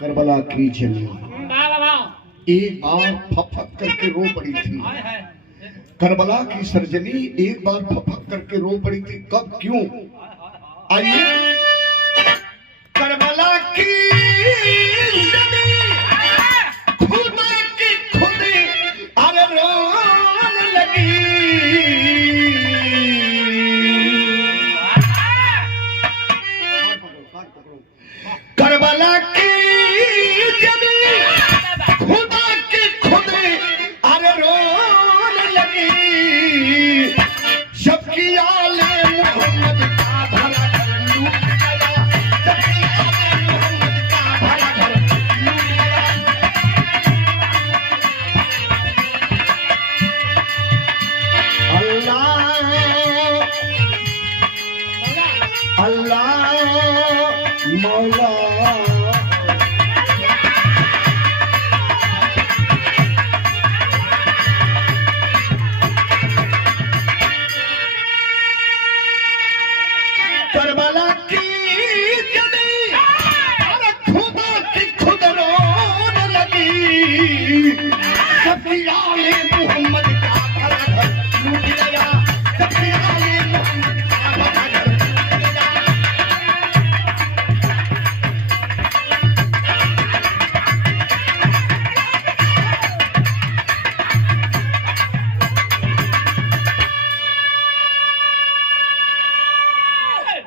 करबला की जमीन एक बार फफक करके रो पड़ी थी। करबला की सरजनी एक बार फफक करके रो पड़ी थी। कब, क्यों? आइए, करबला की जमीन खुदा की खुद अरे रोने लगी। करबला की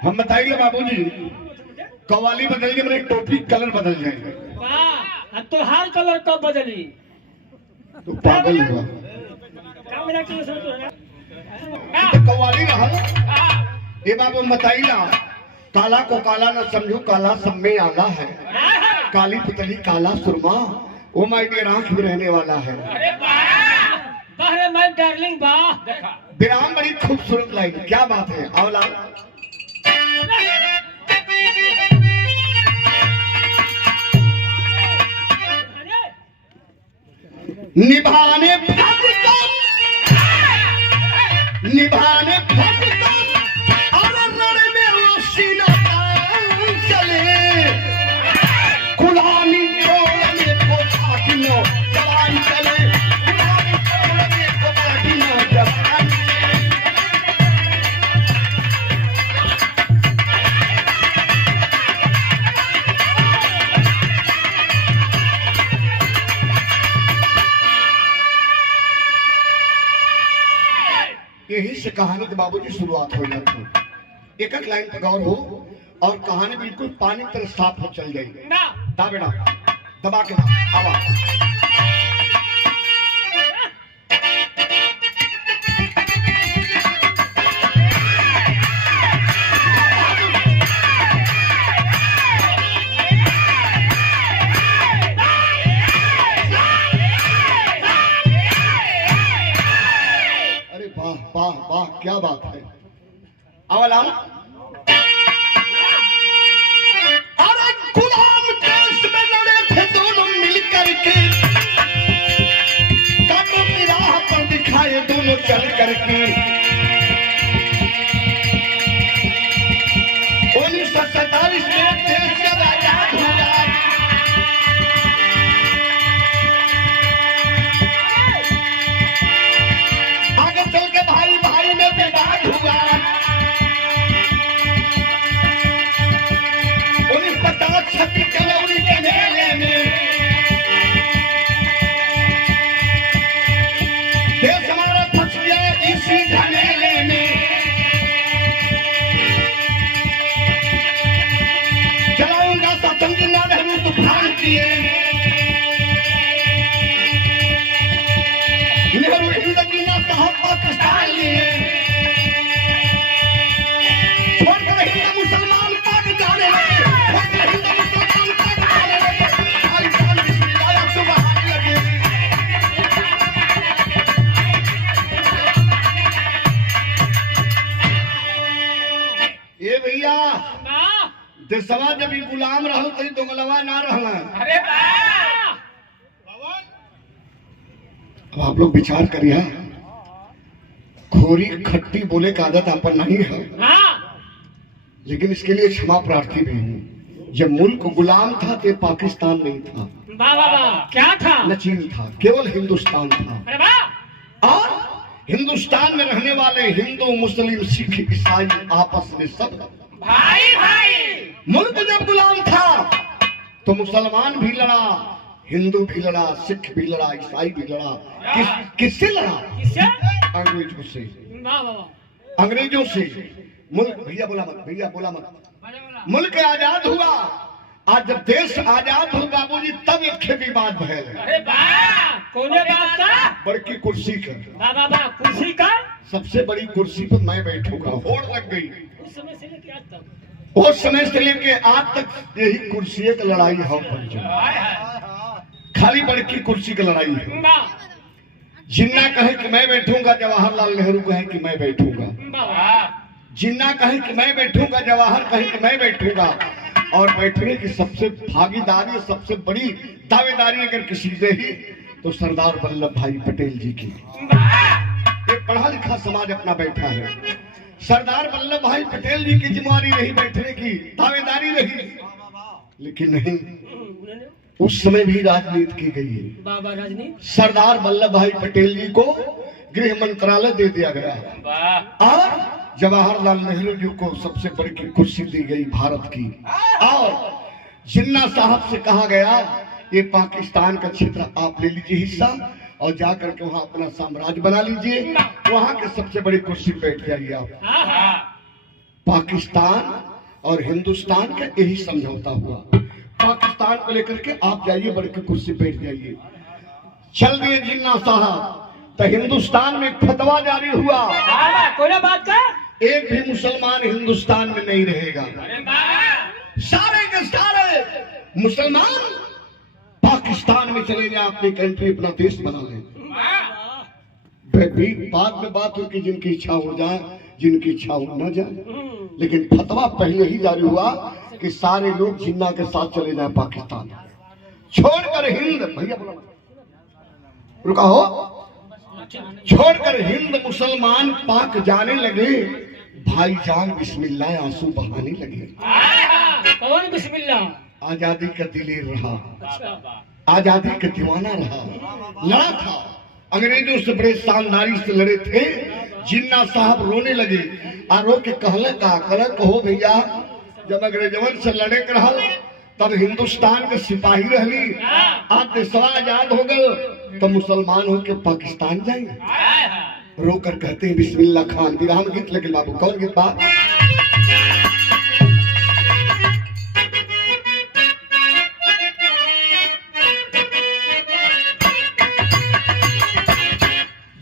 हम बताइए बाबूजी, कवाली बदल के मेरे टोपी कलर बदल जाएंगे। तो हर कलर कब बदली? तो पागल हुआ तो कवाली रहा। ये बाबू बताइए, काला को काला न समझो, काला सब में आला है। काली पुतली काला सुरमा, वो माय डियर आंख में रहने वाला है। अरे माय डार्लिंग वाह, विराम बड़ी खूबसूरत लाइन, क्या बात है। अवला निभाने निभाने और लड़ने वो सीना चले, गुलामी छोड़ने को साथियों जवान चले, गुलामी छोड़ने को साथियों जवान चले। यही से कहानी के बाबूजी शुरुआत हो जाती है। एक एक लाइन पर गौर हो और कहानी बिल्कुल पानी तरह साफ हो चल जाएगी। दा बेटा दबा के आवा। वाह वाह, क्या बात है। अवला अरे गुलाम देश में लड़े थे दोनों मिलकर के, कानों की राह पर दिखाए दोनों चल करके। 1947 में देश का आजाद हुआ। आगे चल के भाई भाई में विवाद हुआ। 1950 जनवरी के मेले में देश हमारा फंस गया इसी झमेले में। चलाऊंगा स्वतंत्र नेहरू तूफान किए, नेहरू जिंदगी ना कहा पाकिस्तान लिए, छोड़कर हिंदू मुसलमान पाक जाने लगे, छोड़कर हिंदू मुसलमान पाक जाने लगे, भाई जान बिस्मिल्लाह सुभान लगे। ये भैया देशवा जब गुलाम रहल तभी दोगलवा ना रहल। अरे अब आप लोग विचार करिए, खोरी खट्टी बोले का आदत आप पर नहीं है, लेकिन इसके लिए क्षमा प्रार्थी भी हूँ। जब मुल्क गुलाम था तो पाकिस्तान नहीं था, वाह वाह वाह, क्या था? न चीन था, केवल हिंदुस्तान था। अरे वाह, और हिंदुस्तान में रहने वाले हिंदू, मुस्लिम, सिख, ईसाई आपस में सब भाई भाई। मुल्क जब गुलाम था तो मुसलमान भी लड़ा, हिंदू भी लड़ा, सिख भी लड़ा, ईसाई भी लड़ा। किससे लड़ा? किससे? अंग्रेजों से। वाह वाह वाह, अंग्रेजों से। मुल्क, भैया बोला मत, भैया बोला मत। मुल्क आजाद हुआ। आज जब देश आजाद हो बाबूजी, तब एक विवाद भयल है। अरे वाह, कोने बात का? बड़की कुर्सी का। वाह वाह वाह, कुर्सी का? सबसे बड़ी कुर्सी पर मैं बैठूंगा। होड़ लग गई। उस समय से लेके आज तक, उस समय से लेके आज तक यही कुर्सी की लड़ाई है। खाली बड़की कुर्सी की लड़ाई है। वाह जिन्ना कहे कि मैं बैठूंगा, जवाहरलाल नेहरू कहे कि मैं बैठूंगा। वाह, जिन्ना कहे कि मैं बैठूंगा, जवाहर कहे कि मैं बैठूंगा। और बैठने की सबसे भागीदारी, सबसे बड़ी दावेदारी अगर किसी से ही तो सरदार वल्लभ भाई पटेल जी की। एक पढ़ा लिखा समाज अपना बैठा है। सरदार वल्लभ भाई पटेल जी की जिम्मेदारी रही, बैठने की दावेदारी रही। लेकिन नहीं, उस समय भी राजनीति की गई है। बाबा राजनीति। सरदार वल्लभ भाई पटेल जी को गृह मंत्रालय दे दिया गया और जवाहरलाल नेहरू जी को सबसे बड़ी कुर्सी दी गई भारत की। और जिन्ना साहब से कहा गया, ये पाकिस्तान का क्षेत्र आप ले लीजिए हिस्सा और जाकर के वहां अपना साम्राज्य बना लीजिए, वहां के सबसे बड़ी कुर्सी पे बैठ जाइए आप। पाकिस्तान और हिंदुस्तान का यही समझौता हुआ। पाकिस्तान को लेकर के आप जाइए, बड़ी कुर्सी पे बैठ जाइए। चल दिए जिन्ना साहब, तो हिंदुस्तान में फतवा जारी हुआ, कोई बात का? एक भी मुसलमान हिंदुस्तान में नहीं रहेगा। सारे के सारे मुसलमान पाकिस्तान में चले जाए, अपनी कंट्री, अपना देश बना लें। बाद में बात हो कि जिनकी इच्छा हो जाए, जिनकी इच्छा हो न जाए। लेकिन फतवा पहले ही जारी हुआ कि सारे लोग जिन्ना के साथ चले जाए पाकिस्तान, छोड़कर हिंद, भैया बोला रुका हो, छोड़कर हिंद मुसलमान पाक जाने लगे। भाईजान बिस्मिल्लाह आंसू बहाने लगे। कौन बिस्मिल्लाह? आजादी का दिलेर रहा, अच्छा, आजादी का दीवाना रहा, लड़ा था, अंग्रेजों से बड़े शानदारी से लड़े थे। जिन्ना साहब रोने लगे और रो के कहले का कहो भैया, जब अंग्रेजवन से लड़े के रहा तब हिंदुस्तान के सिपाही रहली, आज देशवा आजाद हो गए तो मुसलमान होके पाकिस्तान जाएंगे। रोकर कहते हैं बिस्मिल्लाह खान। विराम गीत लगे बाबू। कौन गीत बा?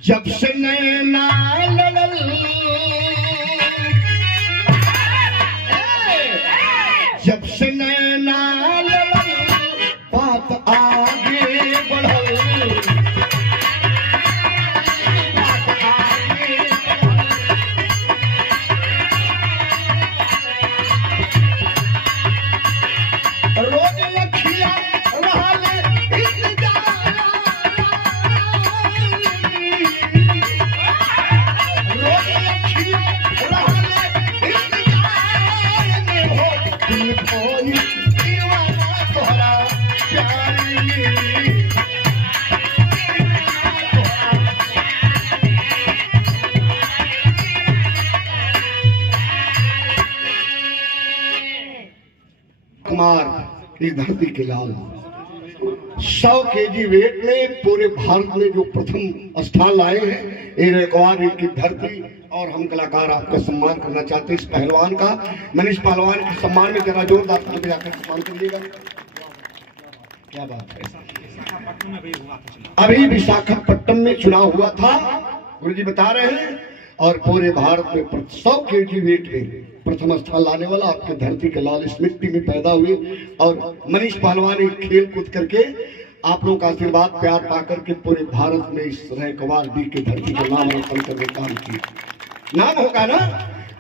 जब से नैना लड़ल, जब से नैना लड़ल, बात आगे बढ़ल, बात आगे बढ़ल। रोज लखिया रहल इंतजार, रोज लखिया रहल इंतजार में हो, दिल खोई दीवाना तोहरा प्यार में। कुमार इस धरती के लाल 100 केजी वेट में पूरे भारत में जो प्रथम स्थान लाए हैं, ये रिकॉर्ड इनकी धरती। और हम कलाकार आपका सम्मान करना चाहते हैं इस पहलवान का। मनीष पहलवान के सम्मान में जरा जोरदार ताली बजाकर सम्मान करिएगा। क्या बात है। अभी विशाखापट्टनम में चुनाव हुआ था, गुरुजी बता रहे हैं, और पूरे भारत में 100 केजी वेट में प्रथम स्थान लाने वाला आपके धरती के लाल इस मिट्टी में पैदा हुए। और मनीष पहलवान खेल कूद करके आप लोगों का आशीर्वाद प्यार पा करके पूरे भारत में इस रैकवार डी के धरती का नाम रोशन करने का काम किया। नाम होगा ना,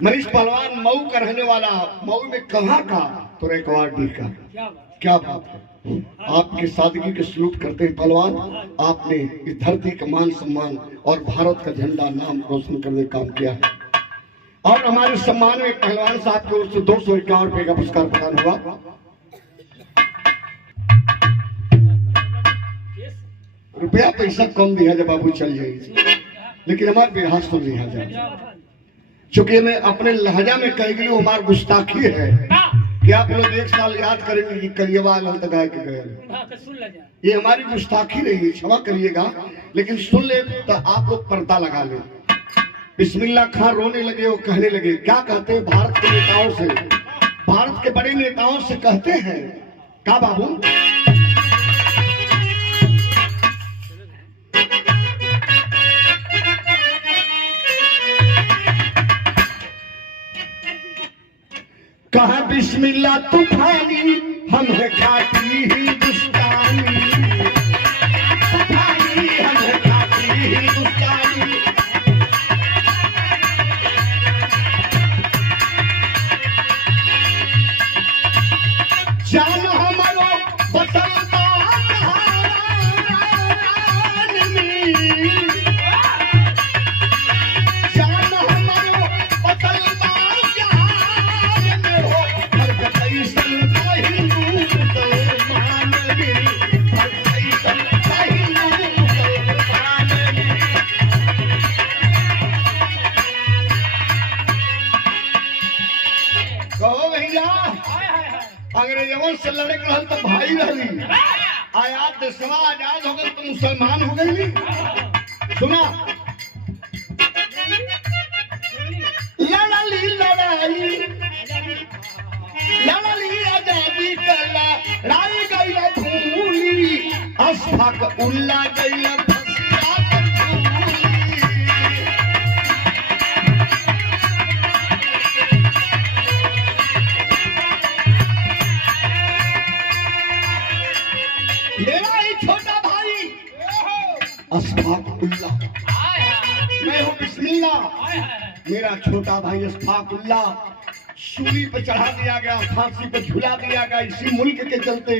मनीष पहलवान मऊ का रहने वाला, मऊ में कहाँ का? तो रैकवार डी का। क्या बात है। आपके सादगी के सलूट करते हैं पहलवान। आपने इस धरती का मान सम्मान और भारत का झंडा नाम रोशन करने का काम किया है। और हमारे सम्मान में पहलवान साहब की ओर से 251 रुपए का पुरस्कार प्रदान हुआ। रुपया पैसा कम दिया जा बाबू चल जाए, लेकिन हमारे बिहार तो लिया जाए। चूंकि मैं अपने लहजा में कह गई हमारी गुस्ताखी है कि आप लोग एक साल याद करेंगे कि करिएवा अनंत गाय के गए, ये हमारी गुस्ताखी नहीं है, क्षमा करिएगा, लेकिन सुन ले तो आप लोग पर्दा लगा ले। बिस्मिल्लाह खान रोने लगे और कहने लगे, क्या कहते हैं भारत के नेताओं से, भारत के बड़े नेताओं से कहते हैं, क्या बाबू कहा बिस्मिल्लाह तूफानी हम है खाती हिंदुस्तानी, तूफानी हम है खाती हिंदुस्तानी। जान हमारो बसंता अंग्रेजों से लड़े रहल तो भाई रहली, आया देशवा आजाद हो गए तो मुसलमान हो गई। सुना लड़ली लड़ाई, लड़ली आजादी कला राई गई भूली, अशफाक उल्ला गई अशफाकुल्लाह, मैं हूँ बिस्मिल्लाह, मेरा छोटा भाई अशफाकुल्लाह सूली पे चढ़ा दिया गया, फांसी पे झुला दिया गया इसी मुल्क के चलते,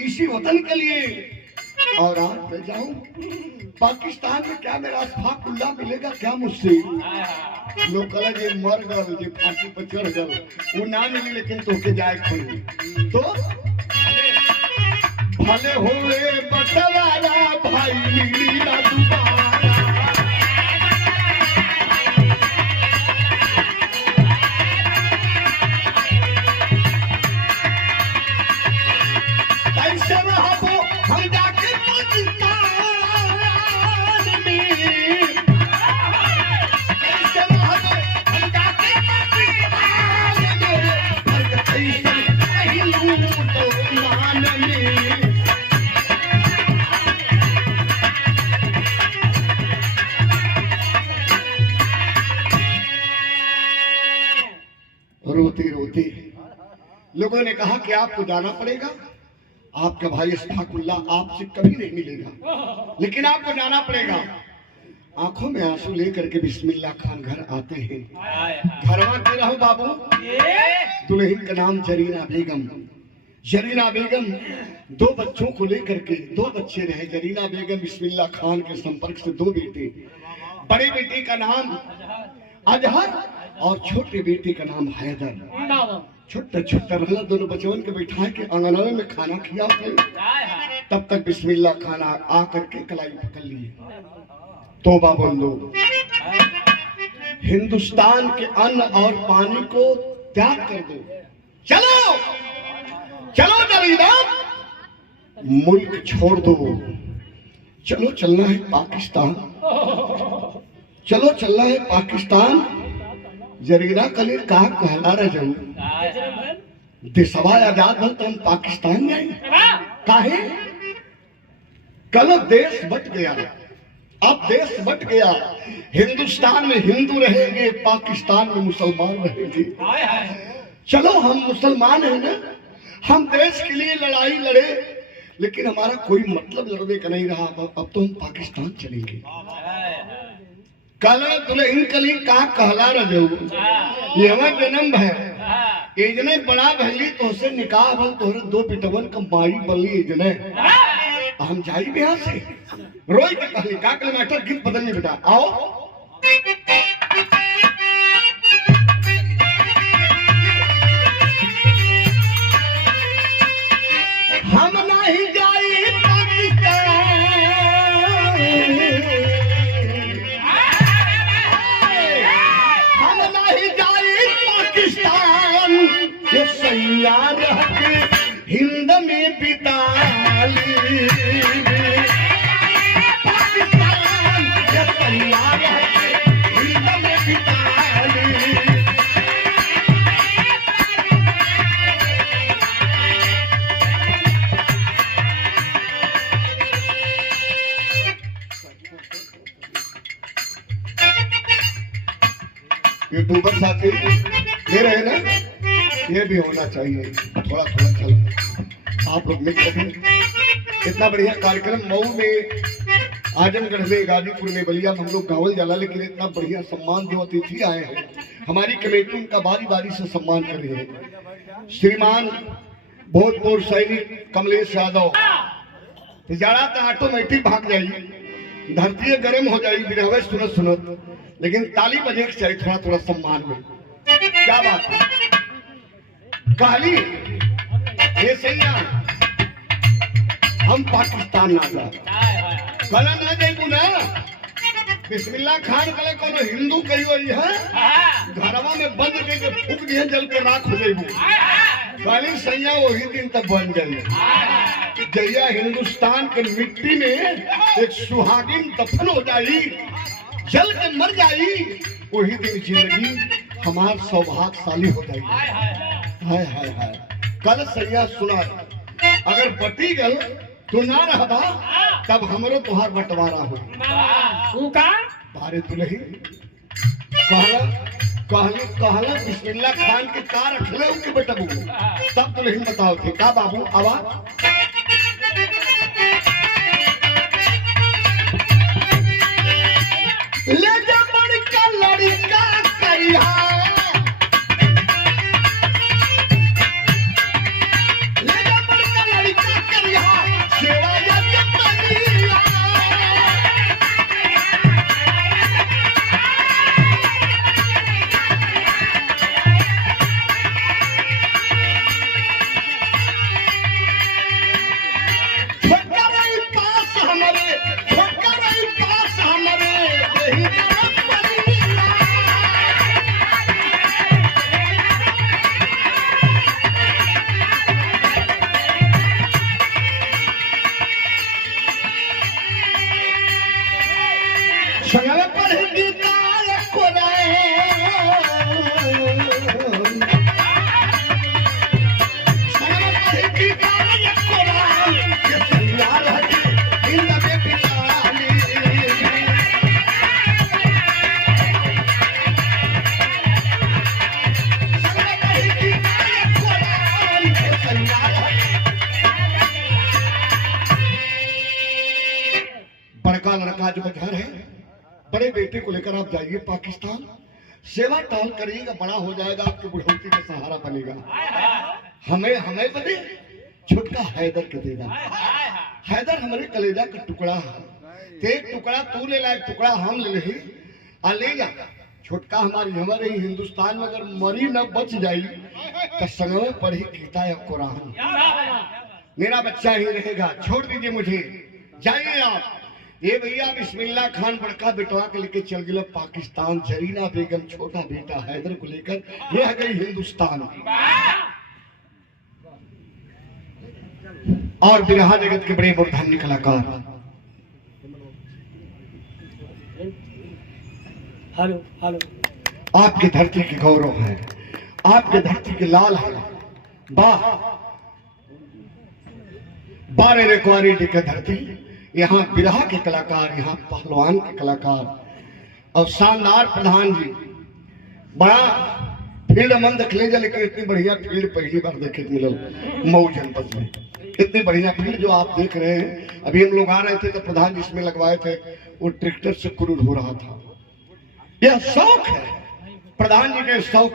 इसी वतन के लिए। और आज मैं जाऊं पाकिस्तान में, क्या मेरा अशफाकुल्लाह मिलेगा क्या मुझसे? लोग कहे जे मर गल, जे फांसी पे चढ़ गल, वो ना मिली, लेकिन तोके जाए पड़ी। तो भले होए बटवारा भाई मिली ना दोबारा, कैसे रहबो हम जाके पाकिस्तान में, कैसे रहबो हम जाके पाकिस्तान में, कैसे हिंदुस्तान में। रोते रोते लोगों ने कहा कि आपको जाना पड़ेगा, आपका भाई अशफाकुल्लाह आपसे कभी नहीं मिलेगा, लेकिन आपको जाना पड़ेगा। आंखों में आंसू लेकर के बिस्मिल्लाह खान घर आते हैं। घरवा के रहो बाबू, दुल्हन का नाम जरीना बेगम। जरीना बेगम दो बच्चों को लेकर के, दो बच्चे रहे जरीना बेगम बिस्मिल्लाह खान के संपर्क से, दो बेटे, बड़े बेटे का नाम अजहर और छोटे बेटे का नाम हैदर। छोटा छोटा रहना, दोनों बच्चों के बैठा के आंगनवे में खाना खिया थे। तब तक बिस्मिल्लाह खान आ करके कलाई पकड़ लिए, तौबा बोल दो, हिंदुस्तान के अन्न और पानी को त्याग कर दो, चलो चलो जरीना, मुल्क छोड़ दो, चलो चलना है पाकिस्तान, चलो चलना है पाकिस्तान। जरीना कले कहा कहला रह जाऊ, देशवा आजाद भल तो हम पाकिस्तान जाए, काहे? कल देश बट गया, अब देश बट गया, हिंदुस्तान में हिंदू रहेंगे, पाकिस्तान में मुसलमान रहेंगे। चलो हम मुसलमान हैं ना, हम देश के लिए लड़ाई लड़े, लेकिन हमारा कोई मतलब लड़ने का नहीं रहा, अब तो हम पाकिस्तान चलेंगे। कल दुल्हन कली कहा कहला रहे, ये हमारा जन्म है, एजने बड़ा भैली तो से निकाह भल तोहरे दो पिटवन का माई बली एजने, हम जाई बिहार से रोई के कहली का कल मैटर गीत बदलने बेटा, आओ हम नहीं जाई पाकिस्तान, सैया रह के हिंद में बिताली पाकिस्तान के सैया रह के हिंद में बिताली यूट्यूबर साथी ले रहे हैं ना, ये भी होना चाहिए थोड़ा थोड़ा चल आप लोग मिल सकें। इतना बढ़िया कार्यक्रम मऊ में, आजमगढ़ में, गाजीपुर में, बलिया में हम लोग गावल जाला, लेकिन इतना बढ़िया सम्मान जो अतिथि आए हैं हमारी कमेटी उनका बारी बारी से सम्मान कर रही है। श्रीमान भोजपुर सैनिक कमलेश यादव जाड़ा तो ऑटोमेटिक भाग जाएगी, धरती गर्म हो जाएगी बिरहवे सुनत सुनत, लेकिन ताली बजे के चाहिए थोड़ा थोड़ा सम्मान में। क्या बात है काली ये सैया हम पाकिस्तान ना जा कल ना जाइबू ना बिस्मिल्लाह खान कले कोनो हिंदू कहियो है घरवा में बंद करके फूक दिए जल के राख हो जाइबू काली सैया वही दिन तक बन जाइए जैया हिंदुस्तान के मिट्टी में एक सुहागिन दफन हो जाई जल के मर जाई वही दिन जिंदगी हमार सौभाग्यशाली हो जाएगी। हाय हाय हाय कल सैया सुना अगर बटी गल तो ना रहबा तब हमरो तुहार बंटवारा हो बारे दुलही कहला बिस्मिल्लाह खान के कार रखले उनके बटबू तब दुलही बताओ थे का बाबू आवाज ले जा बड़का लड़का करिया ले जा बड़का लड़का करिया सेवा या कतलिया लड़का जो घर है बड़े बेटे को लेकर आप जाइए पाकिस्तान सेवा टाल करिएगा बड़ा हो जाएगा आपके बुढ़ौती का सहारा बनेगा हमें बने छुटका हैदर के देगा हैदर हमारे कलेजा का टुकड़ा है एक टुकड़ा तू ले ला एक टुकड़ा हम ले ले जा छुटका हमारे ही हिंदुस्तान में अगर मरी न बच जाई तो संगवे पढ़ी गीता या कुरान मेरा बच्चा ही रहेगा छोड़ दीजिए मुझे जाइए आप ये भैया बिस्मिल्लाह खान बड़का बेटवा के लेके चल गया पाकिस्तान जरीना बेगम छोटा बेटा हैदर को लेकर ये है गई हिंदुस्तान और बिरहा जगत के बड़े मूर्धन्य कलाकार हेलो हेलो आपकी धरती के गौरव है आपके धरती के लाल है वाह 12 रेकुआरी की धरती यहाँ बिरहा के कलाकार यहाँ पहलवान के कलाकार और शानदार प्रधान जी बड़ा फील्ड मन देखले जा लेकिन इतनी बढ़िया फील्ड पहली बार देखे मिलल मऊ जनपद में इतनी बढ़िया फील्ड जो आप देख रहे हैं अभी हम लोग आ रहे थे तो प्रधान जिसमें लगवाए थे वो ट्रैक्टर से क्रूड हो रहा था यह शौक है प्रधान जी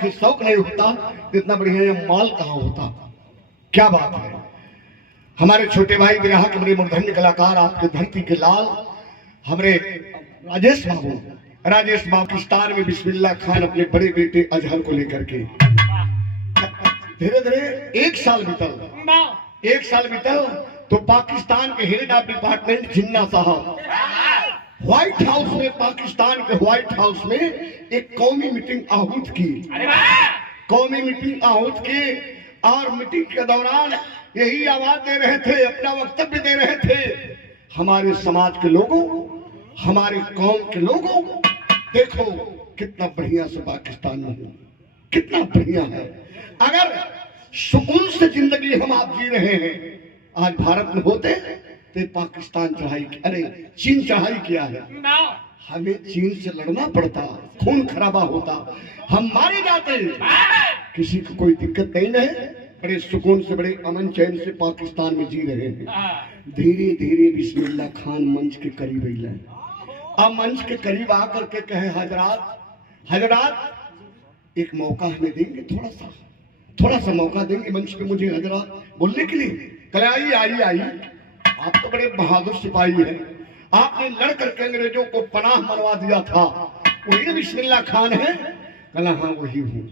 के शौक नहीं होता इतना बढ़िया यह माल कहाँ होता क्या बात है हमारे छोटे भाई बिरहा के बड़े मूर्धन्य कलाकार आपके धरती के लाल हमारे राजेश बाबू पाकिस्तान में बिस्मिल्लाह खान अपने बड़े बेटे अजहर को लेकर के धीरे धीरे एक साल बीतल तो पाकिस्तान के हेड ऑफ डिपार्टमेंट जिन्ना साहब व्हाइट हाउस में पाकिस्तान के व्हाइट हाउस में एक कौमी मीटिंग आहूत की कौमी मीटिंग आहूत की और मीटिंग के दौरान यही आवाज दे रहे थे, अपना वक्तव्य दे रहे थे, हमारे समाज के लोगों, हमारे कौम के लोगों, देखो कितना बढ़िया से पाकिस्तान में है, कितना बढ़िया है। अगर सुकून से जिंदगी हम आप जी रहे हैं, आज भारत में होते तो पाकिस्तान चढ़ाई, अरे चीन चढ़ाई किया है, हमें चीन से लड़ना पड़ता, खून खराबा होता, हम मारे जाते, किसी को कोई दिक्कत नहीं है, बड़े सुकून से बड़े अमन चैन से पाकिस्तान में जी रहे हैं। धीरे धीरे बिस्मिल्लाह खान मंच के करीब अइला, अब मंच के करीब आकर के कहे, हजरात हजरात एक मौका हमें देंगे, थोड़ा सा मौका देंगे मंच पे मुझे हजरात बोलने के लिए। कहे आइए आइए, आप तो बड़े बहादुर सिपाही हैं, आपने लड़ करके अंग्रेजों को पनाह मनवा दिया था, वही बिस्मिल्लाह खान है? कहा हाँ वही हूँ।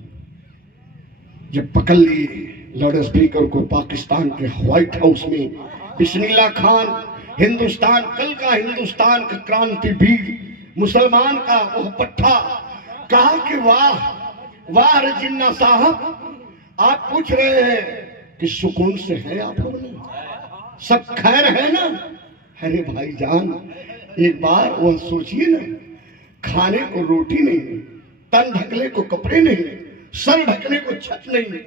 जब पकड़ लिए लाउड स्पीकर को पाकिस्तान के व्हाइट हाउस में, बिस्मिल्लाह खान हिंदुस्तान, कल का हिंदुस्तान का क्रांतिवीर, मुसलमान का वह पट्टा, कहा कि वाह वाह रे जिन्ना साहब, आप पूछ रहे हैं कि सुकून से है आप लोग, सब खैर है ना? अरे भाईजान एक बार वह सोचिए ना, खाने को रोटी नहीं, तन ढकने को कपड़े नहीं, सर ढकने को छत नहीं,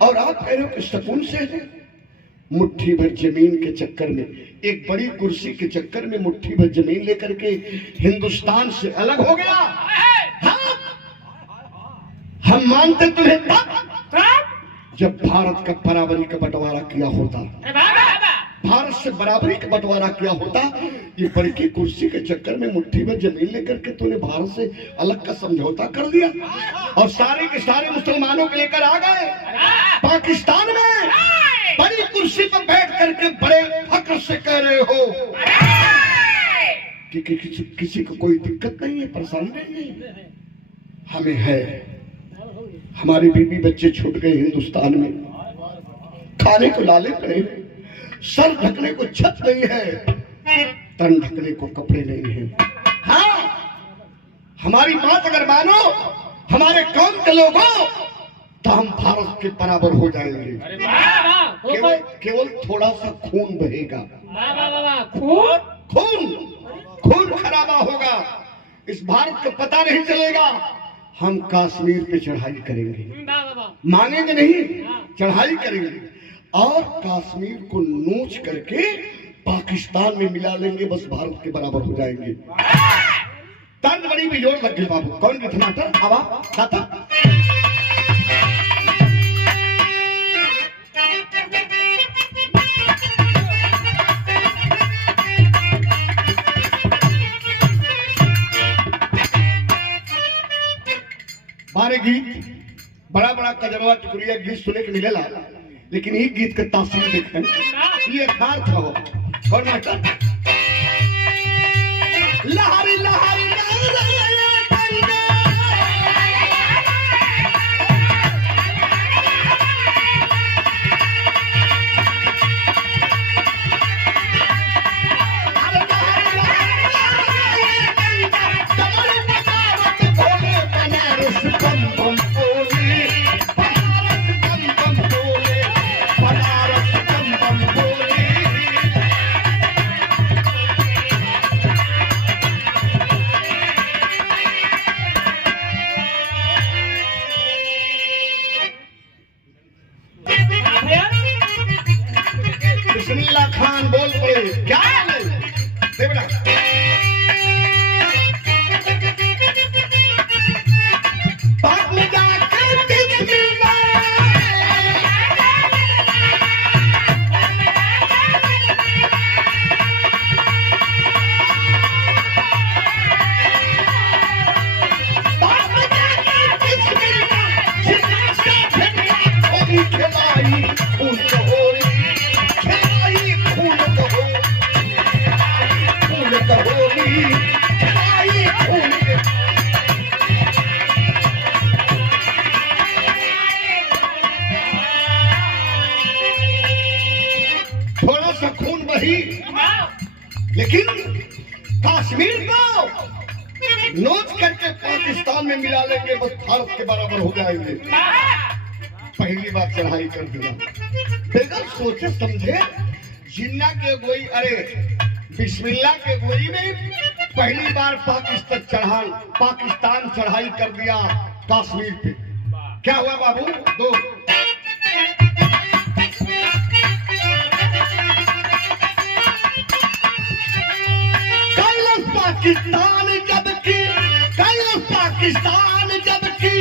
और आप कह रहे हो कि सुकून से है। मुट्ठी भर जमीन के चक्कर में, एक बड़ी कुर्सी के चक्कर में मुट्ठी भर जमीन लेकर के हिंदुस्तान से अलग हो गया। हाँ? हम मानते तुम्हें तब जब भारत का बराबरी का बंटवारा किया होता, भारत से बराबरी का बंटवारा किया होता। ये बड़ी की कुर्सी के चक्कर में मुट्ठी में जमीन लेकर के तूने भारत से अलग का समझौता कर दिया, और सारे के सारे मुसलमानों को लेकर आ गए पाकिस्तान में, बड़ी कुर्सी पर बैठ करके बड़े फक्र से कह रहे हो कि किसी को कोई दिक्कत नहीं है, परेशानी नहीं है। हमें है, हमारी बीवी बच्चे छूट गए हिंदुस्तान में, खाने को लाले पड़े, सर ढकने को छत नहीं है, तन ढकने को कपड़े नहीं है। हाँ, हमारी बात अगर मानो हमारे कौम के लोगों, तो हम भारत के बराबर हो जाएंगे। केवल थोड़ा सा खून बहेगा, खून खराबा होगा, इस भारत को पता नहीं चलेगा। हम कश्मीर पे चढ़ाई करेंगे, मांगेंगे नहीं, चढ़ाई करेंगे, और कश्मीर को नोच करके पाकिस्तान में मिला लेंगे, बस भारत के बराबर हो जाएंगे। तर्ज बड़ी भी जोर लग गई बाबू, कौन के टमाटर आवा खाता। बारे गीत बड़ा बड़ा कजरवा टुकड़िया गीत सुने के मिलेला, लेकिन ये गीत का तासीर देखें, ये अर्थ हो कौन मास्टर? लहरी लहरी बिस्मिल्लाह खान बोल पड़े, क्या बेटा बात में जाकर बिस्मिल्लाह खिलाई खून को होली, खिलाई खून को होली, खून को होली, खिलाई खून को। थोड़ा सा खून बही, लेकिन कश्मीर को नोच करके पाकिस्तान में मिला लेंगे, बस भारत के बराबर हो जाएंगे। पहली बार चढ़ाई कर दिया बगैर सोचे समझे। जिन्ना के गोई, अरे बिस्मिल्लाह के गोई में पहली बार पाकिस्तान चढ़ाई कर दिया कश्मीर पे। क्या हुआ बाबू? दो पाकिस्तान जबकि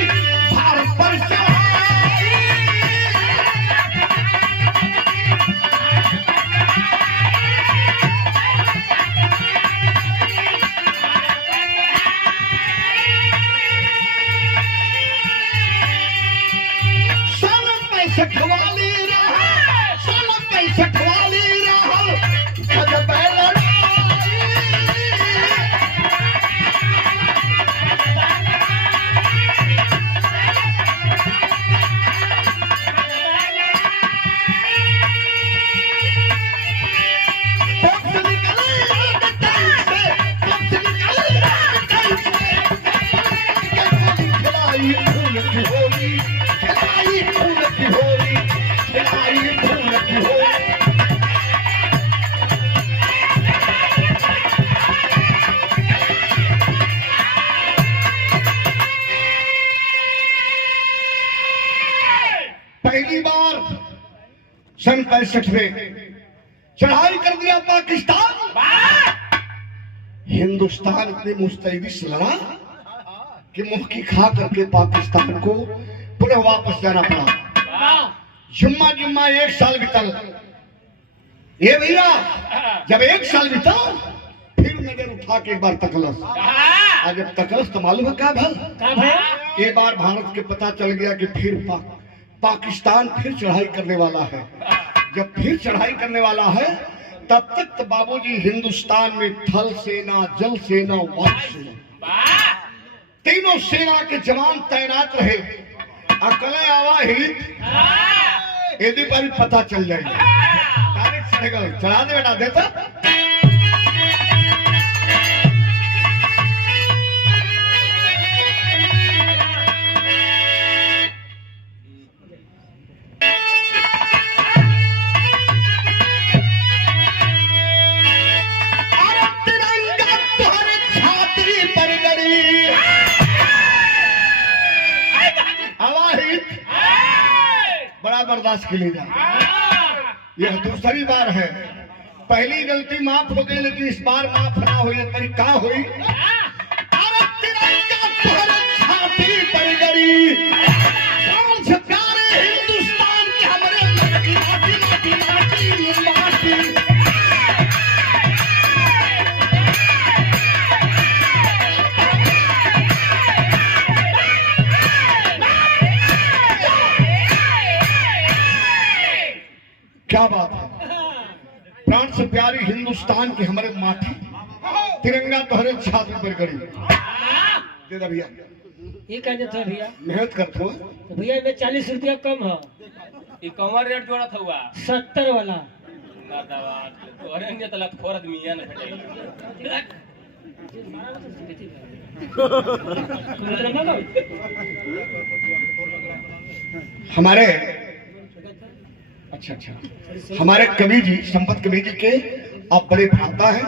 भारत पर सखवाली पहली बार सन 65 में चढ़ाई कर दिया पाकिस्तान। हिंदुस्तान इतने मुस्तैदी से लड़ा कि मुंह की खा करके पाकिस्तान को पुनः वापस जाना पड़ा। जुम्मा 1 साल बीता। ये भैया जब 1 साल बीता फिर नजर उठा के एक बार तकलस। आज जब तकलस तो मालूम है क्या भल? एक बार भारत के पता चल गया कि फिर पाकिस्तान फिर चढ़ाई करने वाला है। जब फिर चढ़ाई करने वाला है तब तक तो बाबूजी हिंदुस्तान में थल सेना, जल सेना, वायु सेना, तीनों सेना के जवान तैनात रहे। अकले आवा ही यदि पर पता चल जाएगा। चढ़ा दे बेटा, देता बर्दाश्त के लिए जाए। यह दूसरी बार है। पहली गलती माफ हो गई लेकिन इस बार माफ ना हुई। तरीका हुई हिंदुस्तान की हमारे क्या बात है। प्राण से प्यारी हिंदुस्तान की हमारे माटी, तिरंगा तोहरे छाती पर गड़ी। दे दे भैया। ये क्या था भैया? मेहनत करते हो तो भैया में 40 रुपया कम है। ये कमर रेट जोड़ा था हुआ 70 वाला। तोहरे अंगे तलत खोरत मियां न फटे। हमारे अच्छा हमारे कवि जी, संपत कवि जी के आप बड़े भ्राता हैं।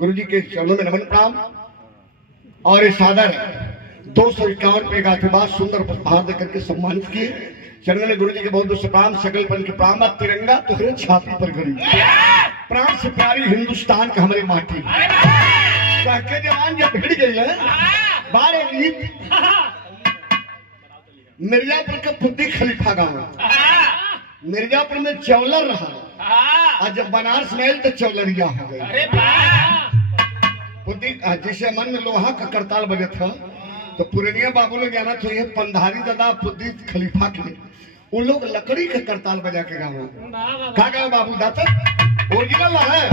गुरु जी के चरणों में नमन प्रणाम। और इस सादर 251 रुपए का आशीर्वाद सुंदर उपहार देकर के सम्मानित किए। चरणों में गुरु जी के बहुत बहुत प्रणाम, सकल पन के प्रणाम। तिरंगा तुहरे छाती पर गड़ी, प्राण से प्यारी हिंदुस्तान का हमारी माटी। कह के जवान जब भिड़ गई है बार एक गीत मिर्जापुर के फुद्दी खलीफा गाँव। मिर्जापुर में चौलर रहा और जब बनारस में तो चौलरिया हो गई। जिसे मन में लोहा का करताल बजे था तो पुरनिया बाबू लोग जाना तो ये पंधारी दादा फुद्दी खलीफा के उन लोग लकड़ी का करताल बजा के गाँव का गाँव बाबू दाता ओरिजिनल है।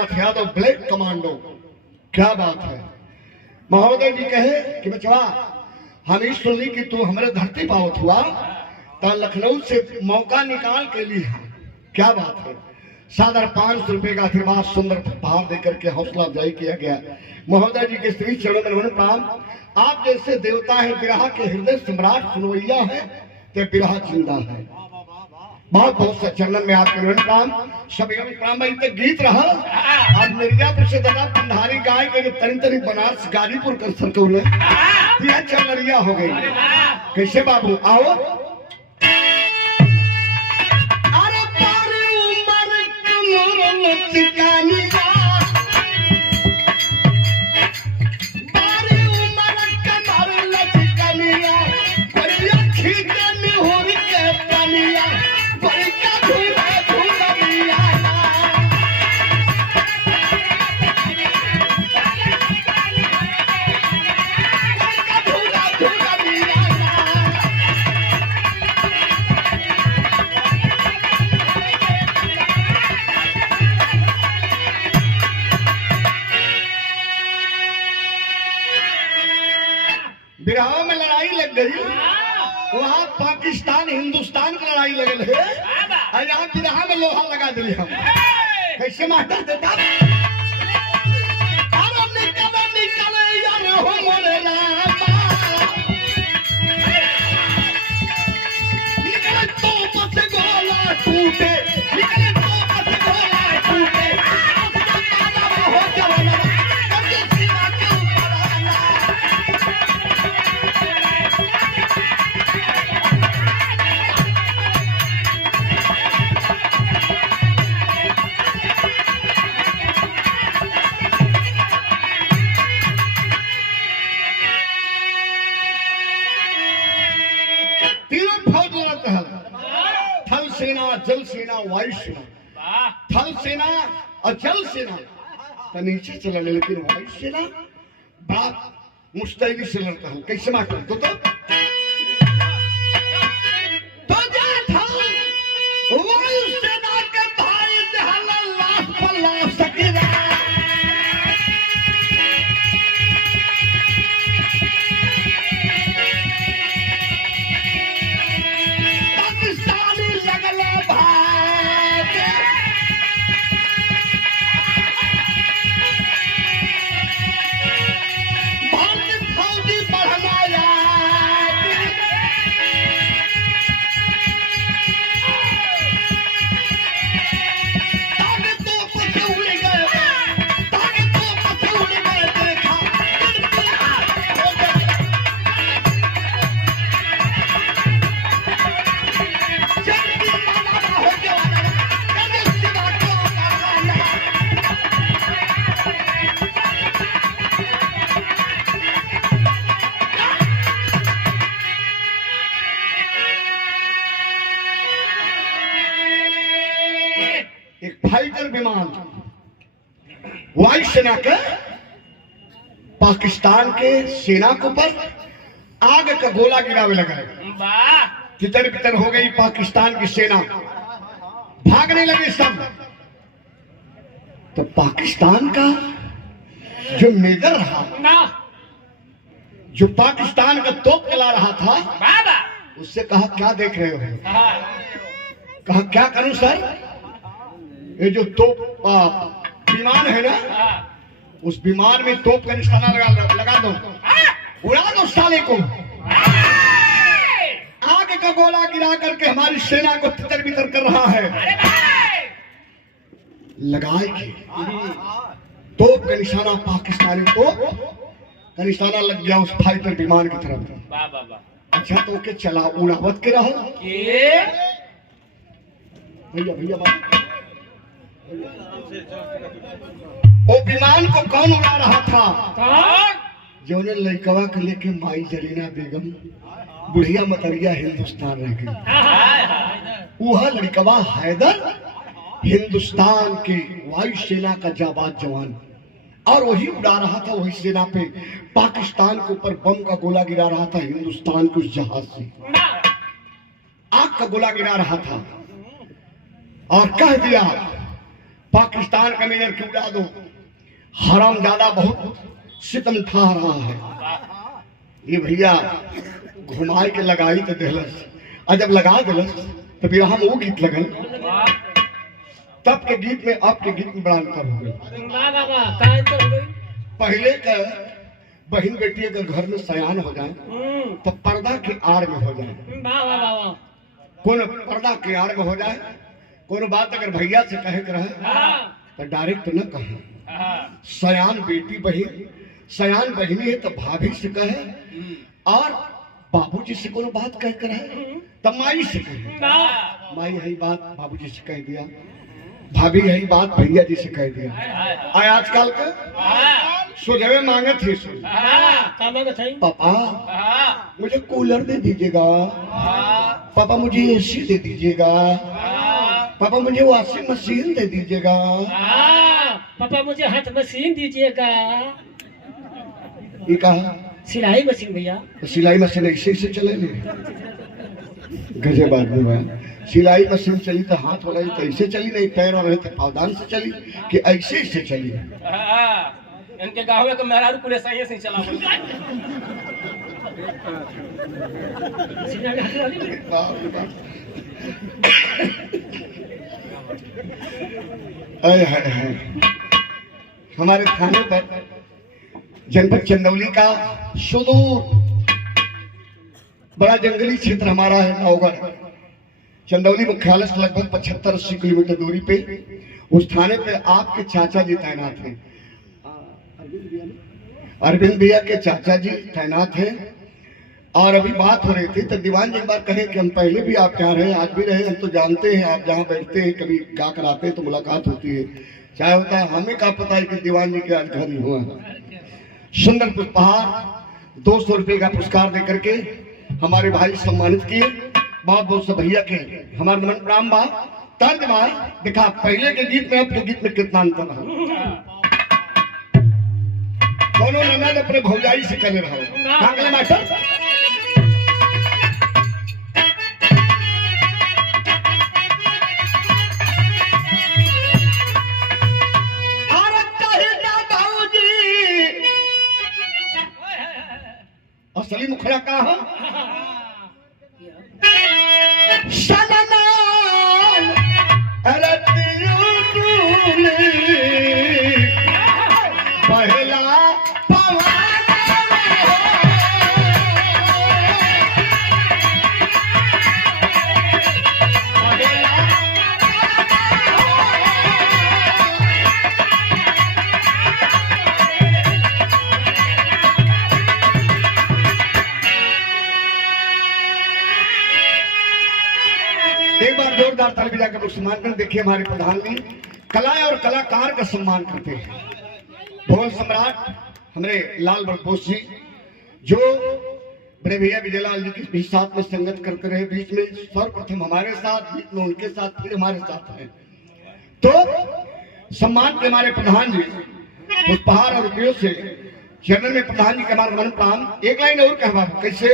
Gopinath Yadav black commando. क्या बात है। महोदय जी कहे कि बचवा हम ही सुनी कि तू हमारे धरती पावत हुआ तो लखनऊ से मौका निकाल के लिए। क्या बात है। सादर 500 रुपए का आशीर्वाद सुंदर उपहार देकर के हौसला अफजाई किया गया। महोदय जी के श्री चरणों में नमन प्रणाम। आप जैसे देवता है, विरहा के हृदय सम्राट सुनवैया है, तो विरहा जिंदा है। बहुत बहुत से चरणन में आपके नमन प्रणाम। सभी प्रणाम। भाई तक गीत रहा आज मिर्जापुर से दादा पंधारी गाय के तरी तरी बनारस गाजीपुर कर सरकौले चलरिया हो गई। कैसे बाबू आओ। बिरहा में लड़ाई लग गई। वहाँ पाकिस्तान हिंदुस्तान की लड़ाई लगल है और यहाँ बिरहा में लोहा लगा दिले हम। कैसे मास्टर देता जल सेना वायु सेना। थल सेना और जल सेना तो नीचे चला, लेकिन वायु सेना बड़ा मुस्तैदी से लड़ता है। कैसे मास्टर तो वायु सेना के भाई लाश पर लाश सकेगा। फाइटर विमान वायु सेना के पाकिस्तान के सेना के ऊपर आग का गोला गिरावे लगा। तितर बितर हो गई पाकिस्तान की सेना, भागने लगे सब। तो पाकिस्तान का जो मेजर रहा, जो पाकिस्तान का तोप चला रहा था, उससे कहा क्या देख रहे हो? कहा क्या करूं सर? ये जो तोप विमान है ना, उस विमान में तोप का निशाना लगा दो, उड़ा दो साले को। आग का गोला गिरा करके हमारी सेना को तितर बितर कर रहा है। लगाएगी तोप का निशाना, पाकिस्तानी तोप का निशाना लग गया उस फाइटर विमान की तरफ। अच्छा तो के चला उड़ावत के रहो भैया भैया। वो विमान को कौन उड़ा रहा था? जो ने लड़कवा के लेके माई जरीना बेगम बुढ़िया मतरिया हिंदुस्तान रह गई। वह लड़कवा हैदर हिंदुस्तान के वायु सेना का जाबाज जवान, और वही उड़ा रहा था, वही सेना पे पाकिस्तान के ऊपर बम का गोला गिरा रहा था। हिंदुस्तान के उस जहाज से आग का गोला गिरा रहा था और कह दिया पाकिस्तान का मेजर क्यों उड़ा दो, हराम ज्यादा बहुत सितम ठा रहा है। ये भैया घुमाए के लगाई तो दिलस, और जब लगा दिलस तो फिर हम वो गीत लगन। तब के गीत में आपके गीत में बड़ा अंतर हो गया। वाह वाह वाह, कहाँ अंतर हो गई? पहले का बहन बेटी अगर घर में सयान हो जाए तो पर्दा के आड़ में हो जाए। वाह वाह वाह वाह। कौन पर्दा के आड़ में हो जाए, कोनो बात अगर भैया से कहे के रहे हाँ। तो डायरेक्ट न कहे। सयान बेटी बहन, सयान बहनी है तो भाभी से कहे, और बाबूजी से कोनो बात कह कर है तब माई से कहे। वाह। माई यही बात बाबूजी से कह दिया, भाभी यही बात भैया जी से कह दिया। और आजकल का सुझावे मांगे थे क्या मांगा था? पापा मुझे कूलर दे दीजिएगा, पापा मुझे एसी दे दीजिएगा, पापा मुझे वॉशिंग मशीन दे दीजिएगा, पापा मुझे हाथ मशीन दीजिएगा। ये कहा सिलाई मशीन भैया। तो सिलाई मशीन ऐसे से चले गजब आदमी भाई। सिलाई मशीन चली तो हाथ वाला तो ऐसे चली नहीं, पैर और तो पावदान से चली कि ऐसे से चली। इनके गाँव के मेहरारू पूरे सही से चला हमारे थाने पर जनपद चंदौली का सुदूर बड़ा जंगली क्षेत्र हमारा है नौगढ़। चंदौली मुख्यालय से लगभग 75-80 किलोमीटर दूरी पे उस थाने पे आपके चाचा जी तैनात हैं। अरविंद भैया के चाचा जी तैनात हैं। और अभी बात हो रही थी तो दीवान जी एक बार कहे कि हम पहले भी आप यहाँ रहे, आज भी रहे, हम तो जानते हैं आप जहाँ बैठते हैं कभी गा कराते हैं तो मुलाकात होती है, चाहे होता है, हमें क्या पता है कि दीवान जी के आज घर ही हुआ है। सुंदर पुष्पहार 200 रुपये का पुरस्कार देकर के हमारे भाई सम्मानित किए। बहुत बहुत से भैया के हमारे नमन प्रणाम बा। तर्ज बा देखा पहले के गीत में अब के गीत में कितना अंतर है। दोनों ननद अपने भौजाई से कले रहो मास्टर। असली मुखड़ा का हो पहला एक बार जोरदार ताली बजा कर सम्मान कर देखिए। हमारे प्रधान जी कला और कलाकार का सम्मान करते हैं। भोल सम्राट हमारे लाल बड़पोष जी जो बड़े भैया विजयलाल जी के भी साथ में संगत करते रहे, बीच में सर्वप्रथम हमारे साथ, बीच में उनके साथ, फिर हमारे साथ है। तो सम्मान के हमारे प्रधान जी उपहार और रुपयों से चरण में प्रधान जी के हमारे मन प्राण। एक लाइन और कहवा कैसे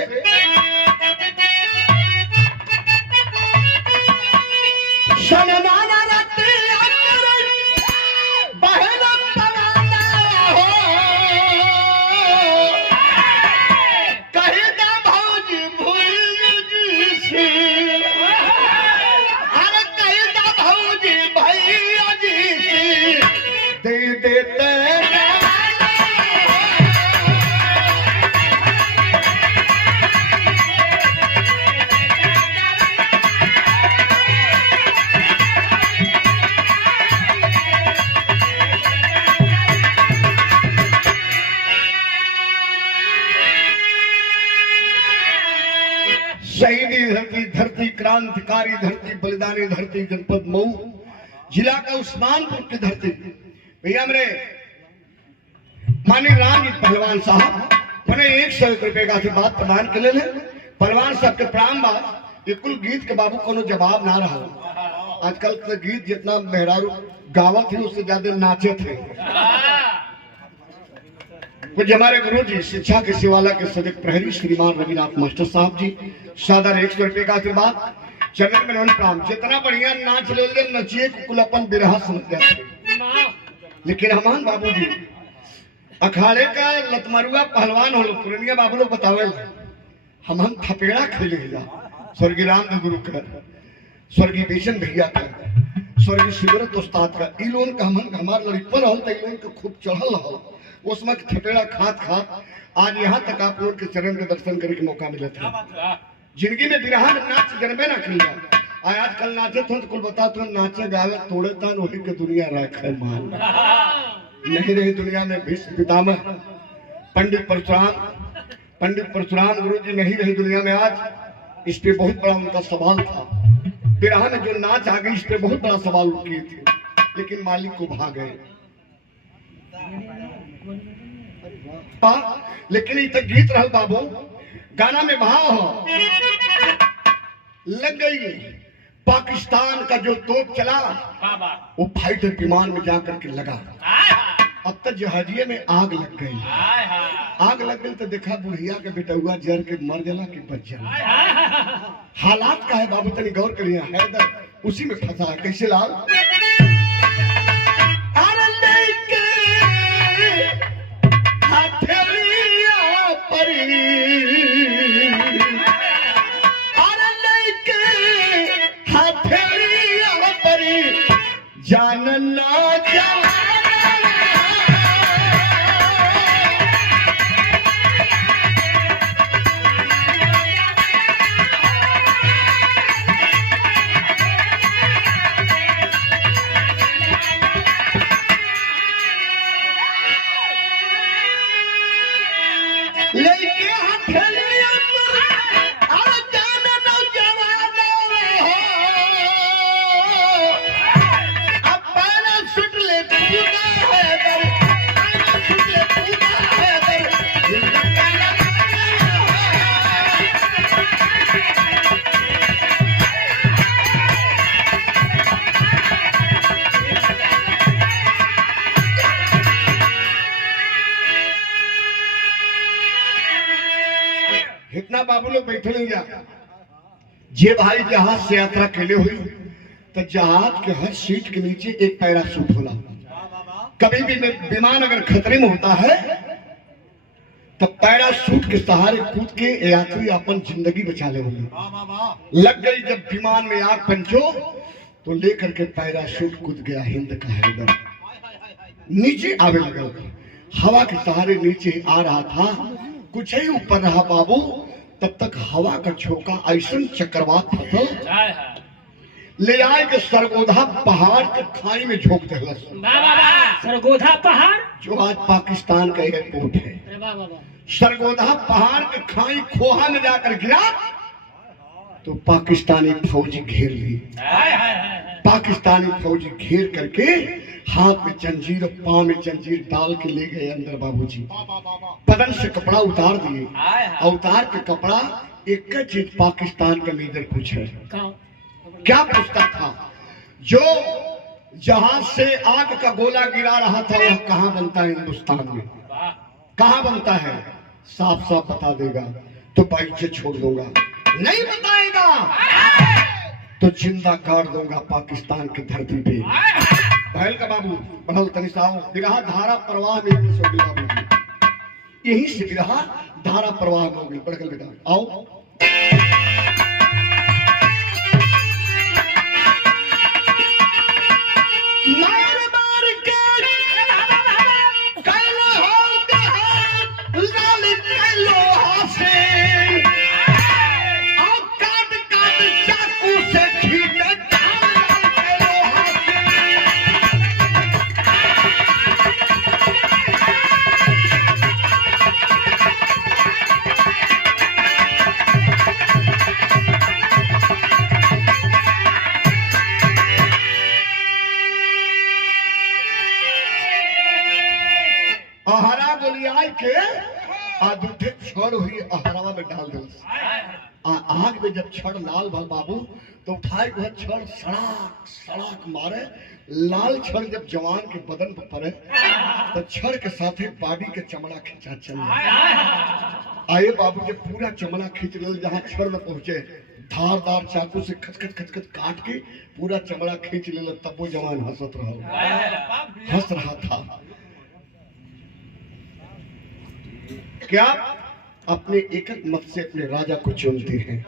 शहीदी धरती, धरती क्रांतिकारी धरती, बलिदानी धरती, जनपद मऊ जिला का उस्मानपुर की धरती। भैया मेरे माननीय रामजी पहलवान साहब मैंने 100 रुपए का आशीर्वाद प्रदान कर ले। पहलवान साहब के प्राण बात ये कुल गीत के बाबू को जवाब ना रहा। आजकल का गीत जितना मेहरारू गावत थे उससे ज्यादा नाचे थे। कुछ हमारे गुरु जी शिक्षा के शिवाला के सजग प्रहरी श्रीमान रविनाथ मास्टर साहब जी सादर 100 रुपए का आशीर्वाद। चरण में नमन प्रणाम। जितना बढ़िया नाच ले नचिए कुल अपन बिरहा समझ जाते। ना लेकिन हमान बाबूजी अखाड़े का लतमरुआ पहलवान हो लोग पुरनिया बाबू लोग बतावे हम थपेड़ा खेले जा स्वर्गीय राम गुरु का, स्वर्गीय बेचन भैया का, स्वर्गीय शिवरत उस्ताद का, ई लोन का हमार लड़ीपन रहल त ई लोन के खूब चढ़ल रहल। उस समय थपेड़ा खात खात आज यहाँ तक आप लोग के चरण के दर्शन करे के मौका मिला था। जिंदगी में बिरहा में नाच जन्मे ना किया। आजकल नाचे थे तो कुल बता तुम नाचे गावे तोड़े तन वही के दुनिया रखे मान नहीं रही दुनिया में। भीष्म पितामह पंडित परशुराम गुरु जी नहीं रही दुनिया में आज। इस पे बहुत बड़ा उनका सवाल था। बिरहा में जो नाच आ गई इस पे बहुत बड़ा सवाल किए थे, लेकिन मालिक को भाग गए। लेकिन ये गीत रहा बाबू, गाना में भाव हो लग गई। पाकिस्तान का जो तोप चला वो फाइटर विमान में जाकर के लगा। अब तक जहाजिये में आग लग गई। आग लग गई तो देखा बुढ़िया के बेटा हुआ जर के मर जला कि बच जला। हालात का है बाबू, तनी गौर करिए। हैदर उसी में फंसा है। कैसे लाल जानना लेके हथेलिया और जानना जवाना अब पैरा सुट ले पूरा है दर, पैरा सुट ले पूरा है दर, जिंदा पैरा इतना बाबू लोग बैठे नहीं जा। जे भाई जहाज से यात्रा के लिए हुई तो जहाज के हर सीट के नीचे एक पैराशूट होला। कभी भी विमान अगर खतरे में होता है तो पैराशूट के सहारे कूद के यात्री अपन जिंदगी बचा ले होंगे। लग गई जब विमान में आग पंचो तो लेकर के पैराशूट कूद गया हिंद का हैदर। नीचे आवे लगा, हवा के सहारे नीचे आ रहा था। कुछ ही ऊपर रहा बाबू, तब तक हवा का झोंका ऐसा चक्रवात फसल ले आए के सरगोधा पहाड़ के खाई में झोंक दिया। सरगोधा पहाड़ जो आज पाकिस्तान का एयरपोर्ट है, सरगोधा पहाड़ के खाई खोहा में जाकर गिरा तो पाकिस्तानी फौजी घेर ली। पाकिस्तानी फौजी घेर करके हाथ में जंजीर और पांव में जंजीर डाल के ले गए अंदर बाबूजी। बदन से कपड़ा उतार दिए। उतार के कपड़ा एक चीज पाकिस्तान का लीडर पूछे, क्या पूछता था? जो जहाज से आग का गोला गिरा रहा था वह कहाँ बनता है हिंदुस्तान में? कहाँ बनता है? साफ साफ बता देगा तो बाइक से छोड़ दूंगा। नहीं बताएगा तो जिंदा काट दूंगा पाकिस्तान की धरती पे। बहल का बाबू बढ़ल तनी साहब बिरहा धारा प्रवाह में बाबू, यही से बिरहा धारा प्रवाह में होगी। बढ़कर बेटा आओ। अहरा गोलियाई के आधुठे छड़ हुई अहरावा में डाल दे। आग में जब छड़ लाल भल बाबू तो उठाए वह छड़ सड़ाक सड़ाक मारे। लाल छड़ जब जवान के बदन पर पड़े तो छड़ के साथ बॉडी के चमड़ा खींचा चल आए बाबू। जब पूरा चमड़ा खींच ले जहाँ छड़ में पहुंचे धारदार चाकू से खचखच खचखच काट के पूरा चमड़ा खींच लेला, तब वो जवान हंस रहा था। क्या अपने एक एक मत से अपने राजा को चुनते हैं।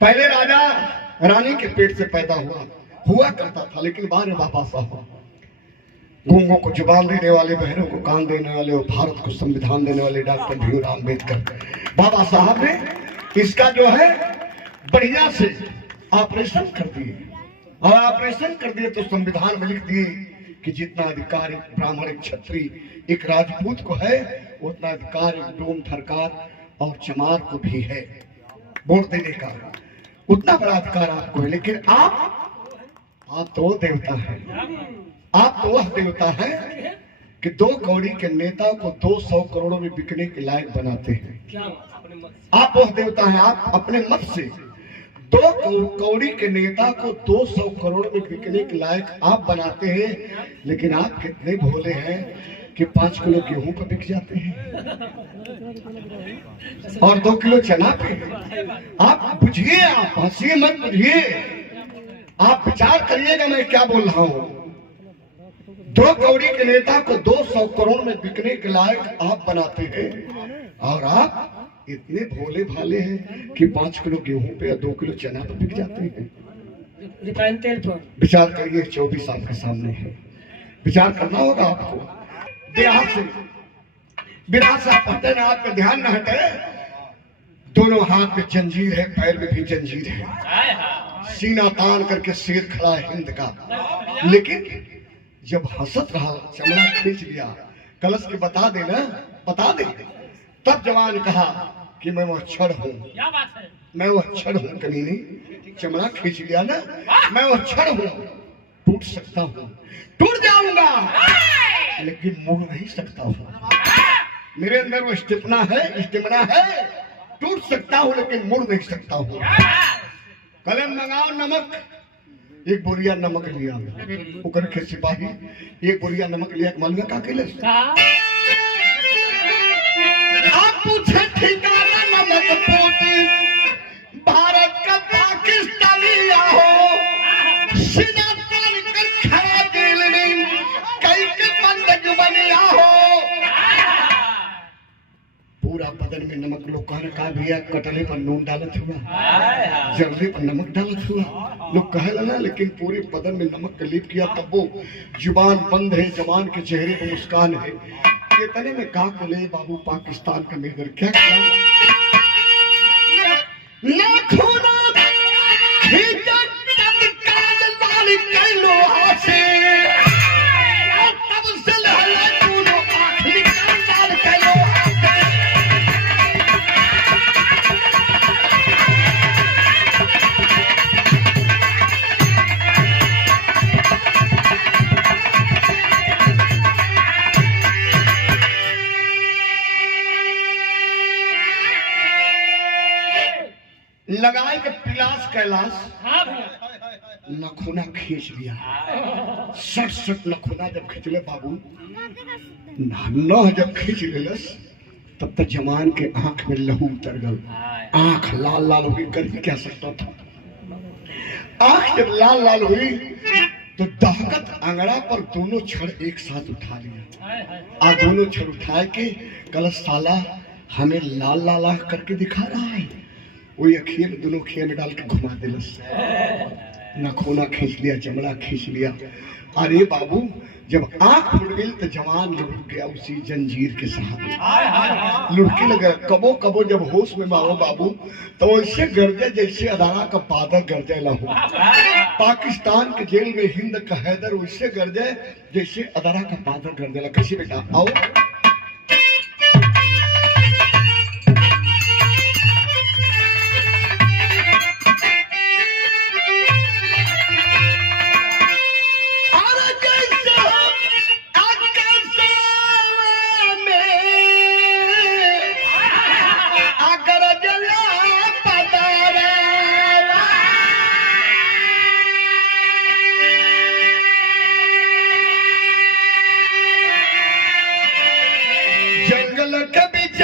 पहले राजा रानी के पेट से पैदा हुआ करता था, लेकिन बाद में बाबा साहब गूंगों को जुबान देने वाले, बहनों को कान देने वाले और भारत को संविधान देने वाले डॉक्टर भीमराव अम्बेडकर बाबा साहब ने इसका जो है बढ़िया से ऑपरेशन कर दिए, और ऑपरेशन कर दिए तो संविधान में लिख दिए कि जितना अधिकार एक ब्राह्मण, एक क्षत्रिय, एक राजपूत को है, उतना अधिकार एक डोम, ठरकार और चमार को भी है वोट देने का, उतना बड़ा अधिकार आपको है। लेकिन आप तो देवता है, आप तो वह देवता है कि 2 कौड़ी के नेता को 200 करोड़ों में बिकने के लायक बनाते हैं। आप वह देवता हैं, आप अपने मत से 2 कौड़ी के नेता को 200 करोड़ में बिकने के लायक आप बनाते हैं। लेकिन आप कितने भोले हैं कि 5 किलो गेहूं पर बिक जाते हैं और 2 किलो चना पे। आप बुझिए, आप हंसिए मत, बुझिए, आप विचार करिएगा मैं क्या बोल रहा हूं। 2 कौड़ी के नेता को 200 करोड़ में बिकने के लायक आप बनाते हैं, और आप इतने भोले भाले हैं कि 5 किलो गेहूं पे या 2 किलो चना पे बिक जाते हैं। रिफाइन तेल पर विचार करिए, 24 आपके सामने है, विचार करना होगा आपको। बिहार से आप पढ़ते ना, आपका ध्यान न हटे, दोनों हाथ में जंजीर है, पैर में भी जंजीर है, सीना तान करके शेर खड़ा है हिंद का। लेकिन जब हंसत रहा, चमड़ा खींच लिया, कलश के बता दे, तब जवान कहा कि मैं वह क्षण हूँ, मैं वह क्षण हूँ कमीनी, चमड़ा खींच लिया ना, मैं वह क्षण हूँ, टूट सकता हूँ, टूट जाऊंगा, लेकिन मुड़ नहीं सकता हूँ। मेरे अंदर वो स्टेमिना है, टूट सकता हूँ लेकिन मुड़ नहीं सकता हूँ। कलम मंगाओ, नमक, 1 बोरिया नमक लिया, उकर के सिपाही 1 बोरिया नमक लिया, मालूम का केले आप पूछे ठिकाना नमक पोती, भारत का पाकिस्तानी हो, सीना तान कर खड़ा जेल में, कई के बंदक बनिया हो। पूरा बदन में नमक, लोग कहने का भैया कटले पर नून डालत हुआ, जर्रे पर नमक डालत हुआ, लोग कहे लगा, लेकिन पूरे बदन में नमक का लेप किया, तब वो जुबान बंद है, जवान के चेहरे पर मुस्कान है। इतने में का बोले बाबू पाकिस्तान का मेजर क्या किया, लगाए के पिलास कैलाश, नखुना खींच लिया, 60 नखुना जब खींचले बाबू, न जब खींच लेलस, तब तक जवान के आंख में लहू उतर गल, आंख लाल लाल हुई, कर भी क्या सकता था। आंख जब लाल लाल हुई तो दहकत अंगड़ा पर दोनों छड़ एक साथ उठा लिया, और दोनों छड़ उठाए के कलश साला हमें लाल लाल आंख करके दिखा रहा है, वही अखिए में, दोनों अखिए में डाल के घुमा दिलस, नखूना खींच लिया, चमड़ा खींच लिया। अरे बाबू जब आंख फुट गई तो जवान लुढ़क गया उसी जंजीर के सहारे, लुढ़के लगा। कबो कबो जब होश में मारो बाबू तो वैसे गरजे जैसे अदारा का बादल गरजे ला हो, पाकिस्तान के जेल में हिंद का हैदर वैसे गरजे जैसे अदारा का बादल गरजे ला। कैसे बेटा आओ, जंगल के बीच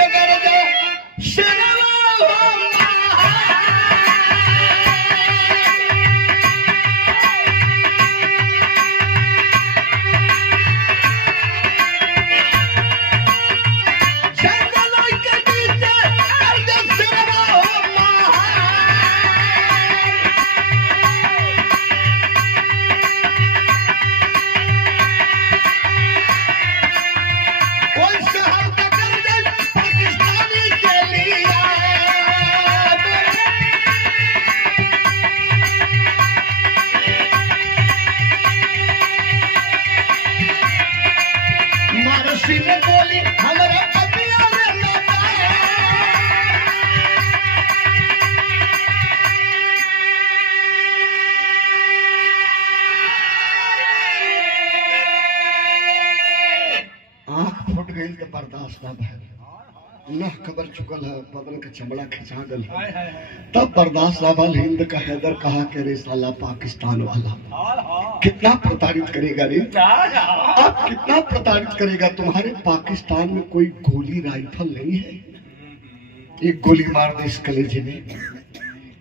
फैसला भैल न खबर चुकल है, बदन का चमड़ा खिंचा गल है। तब बर्दाश्त रावल हिंद का हैदर कहा कि रे साला पाकिस्तान वाला कितना प्रताड़ित करेगा रे, अब कितना प्रताड़ित करेगा। तुम्हारे पाकिस्तान में कोई गोली राइफल नहीं है, एक गोली मार दे इस कलेजे में,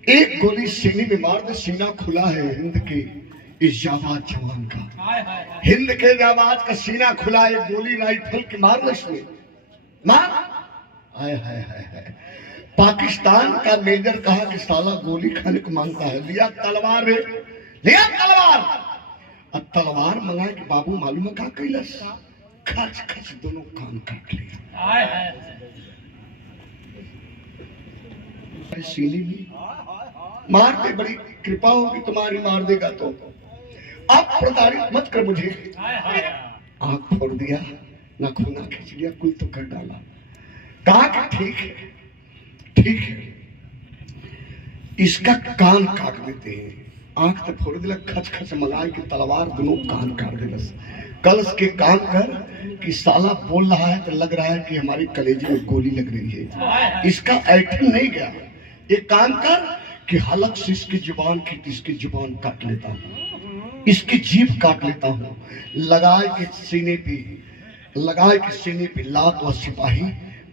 एक गोली सीने में मार दे। सीना खुला है हिंद के इस जाबाज जवान का, हिंद के जाबाज का सीना खुला है, गोली राइफल की मार दे इसमें, मार। हाय हाय हाय हाय। पाकिस्तान का मेजर कहा कि साला गोली खाने को मांगता है, लिया तलवार रे, लिया तलवार। अब तलवार मंगाए कि बाबू मालूम है क्या कैलस, खच खच दोनों कान काट लिया सीने में, मार दे, बड़ी कृपा होगी तुम्हारी, मार देगा तो। अब प्रताड़ित मत कर मुझे, आंख फोड़ दिया, नाखूना खींच लिया, कुल तो कर डाला। कहा कि ठीक है, ठीक है, इसका कान काट देते हैं। आंख तो फोड़ दिला, खच खच मलाए कि तलवार दोनों कान काट दिलस। कल के काम कर कि साला बोल रहा है तो लग रहा है कि हमारी कलेजे में गोली लग रही है, इसका ऐठन नहीं गया। एक काम कर कि हलक से इसकी जुबान की, इसकी जुबान काट लेता हूँ, इसकी जीभ काट लेता हूँ, लगाए के सीने पे, लगाए के सीने पे लात व सिपाही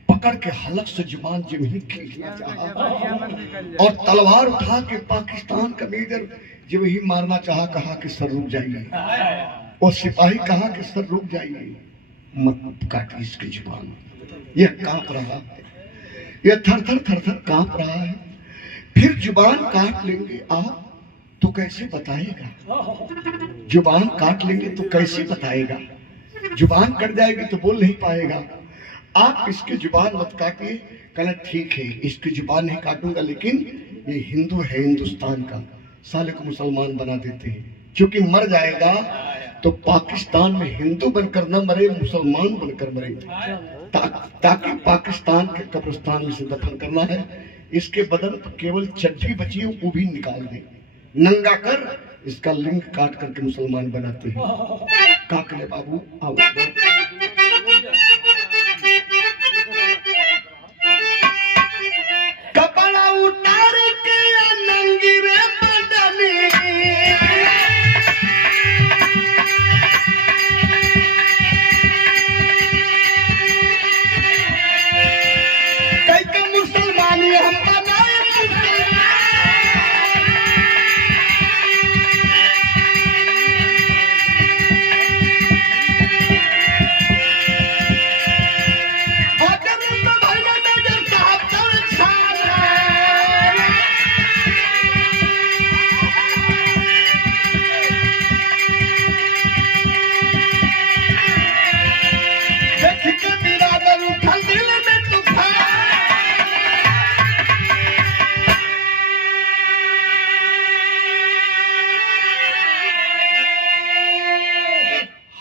पकड़ के हलक से जुबान जब ही खींचना चाहा और तलवार उठा के पाकिस्तान का मेजर जब ही मारना चाहा, कहा कि सर रुक जाइए। और सिपाही कहा कि सर रुक जाइए, मत काटिए इसकी जुबान। यह कांप रहा है, यह थर थर थर थर कांप रहा है। फिर जुबान काट लेंगे आप तो कैसे बताएगा, जुबान काट लेंगे तो कैसे बताएगा, जुबान कट जाएगी तो बोल नहीं पाएगा। आप इसकी जुबान मत काटिए। कहना ठीक है, इसकी जुबान नहीं काटूंगा, लेकिन ये हिंदू है हिंदुस्तान का, साले को मुसलमान बना देते हैं। क्योंकि मर जाएगा तो पाकिस्तान में हिंदू बनकर न मरे, मुसलमान बनकर मरे, ताकि पाकिस्तान के कब्रिस्तान में से दफन करना है। इसके बदन पर केवल चड्ढी बची है, वो भी निकाल दे, नंगा कर इसका लिंग काट करके मुसलमान बनाते हैं। काकले बाबू आओ, कपड़ा उतार के नंगी रे बदनी, कई के मुसलमानी हम बनाए,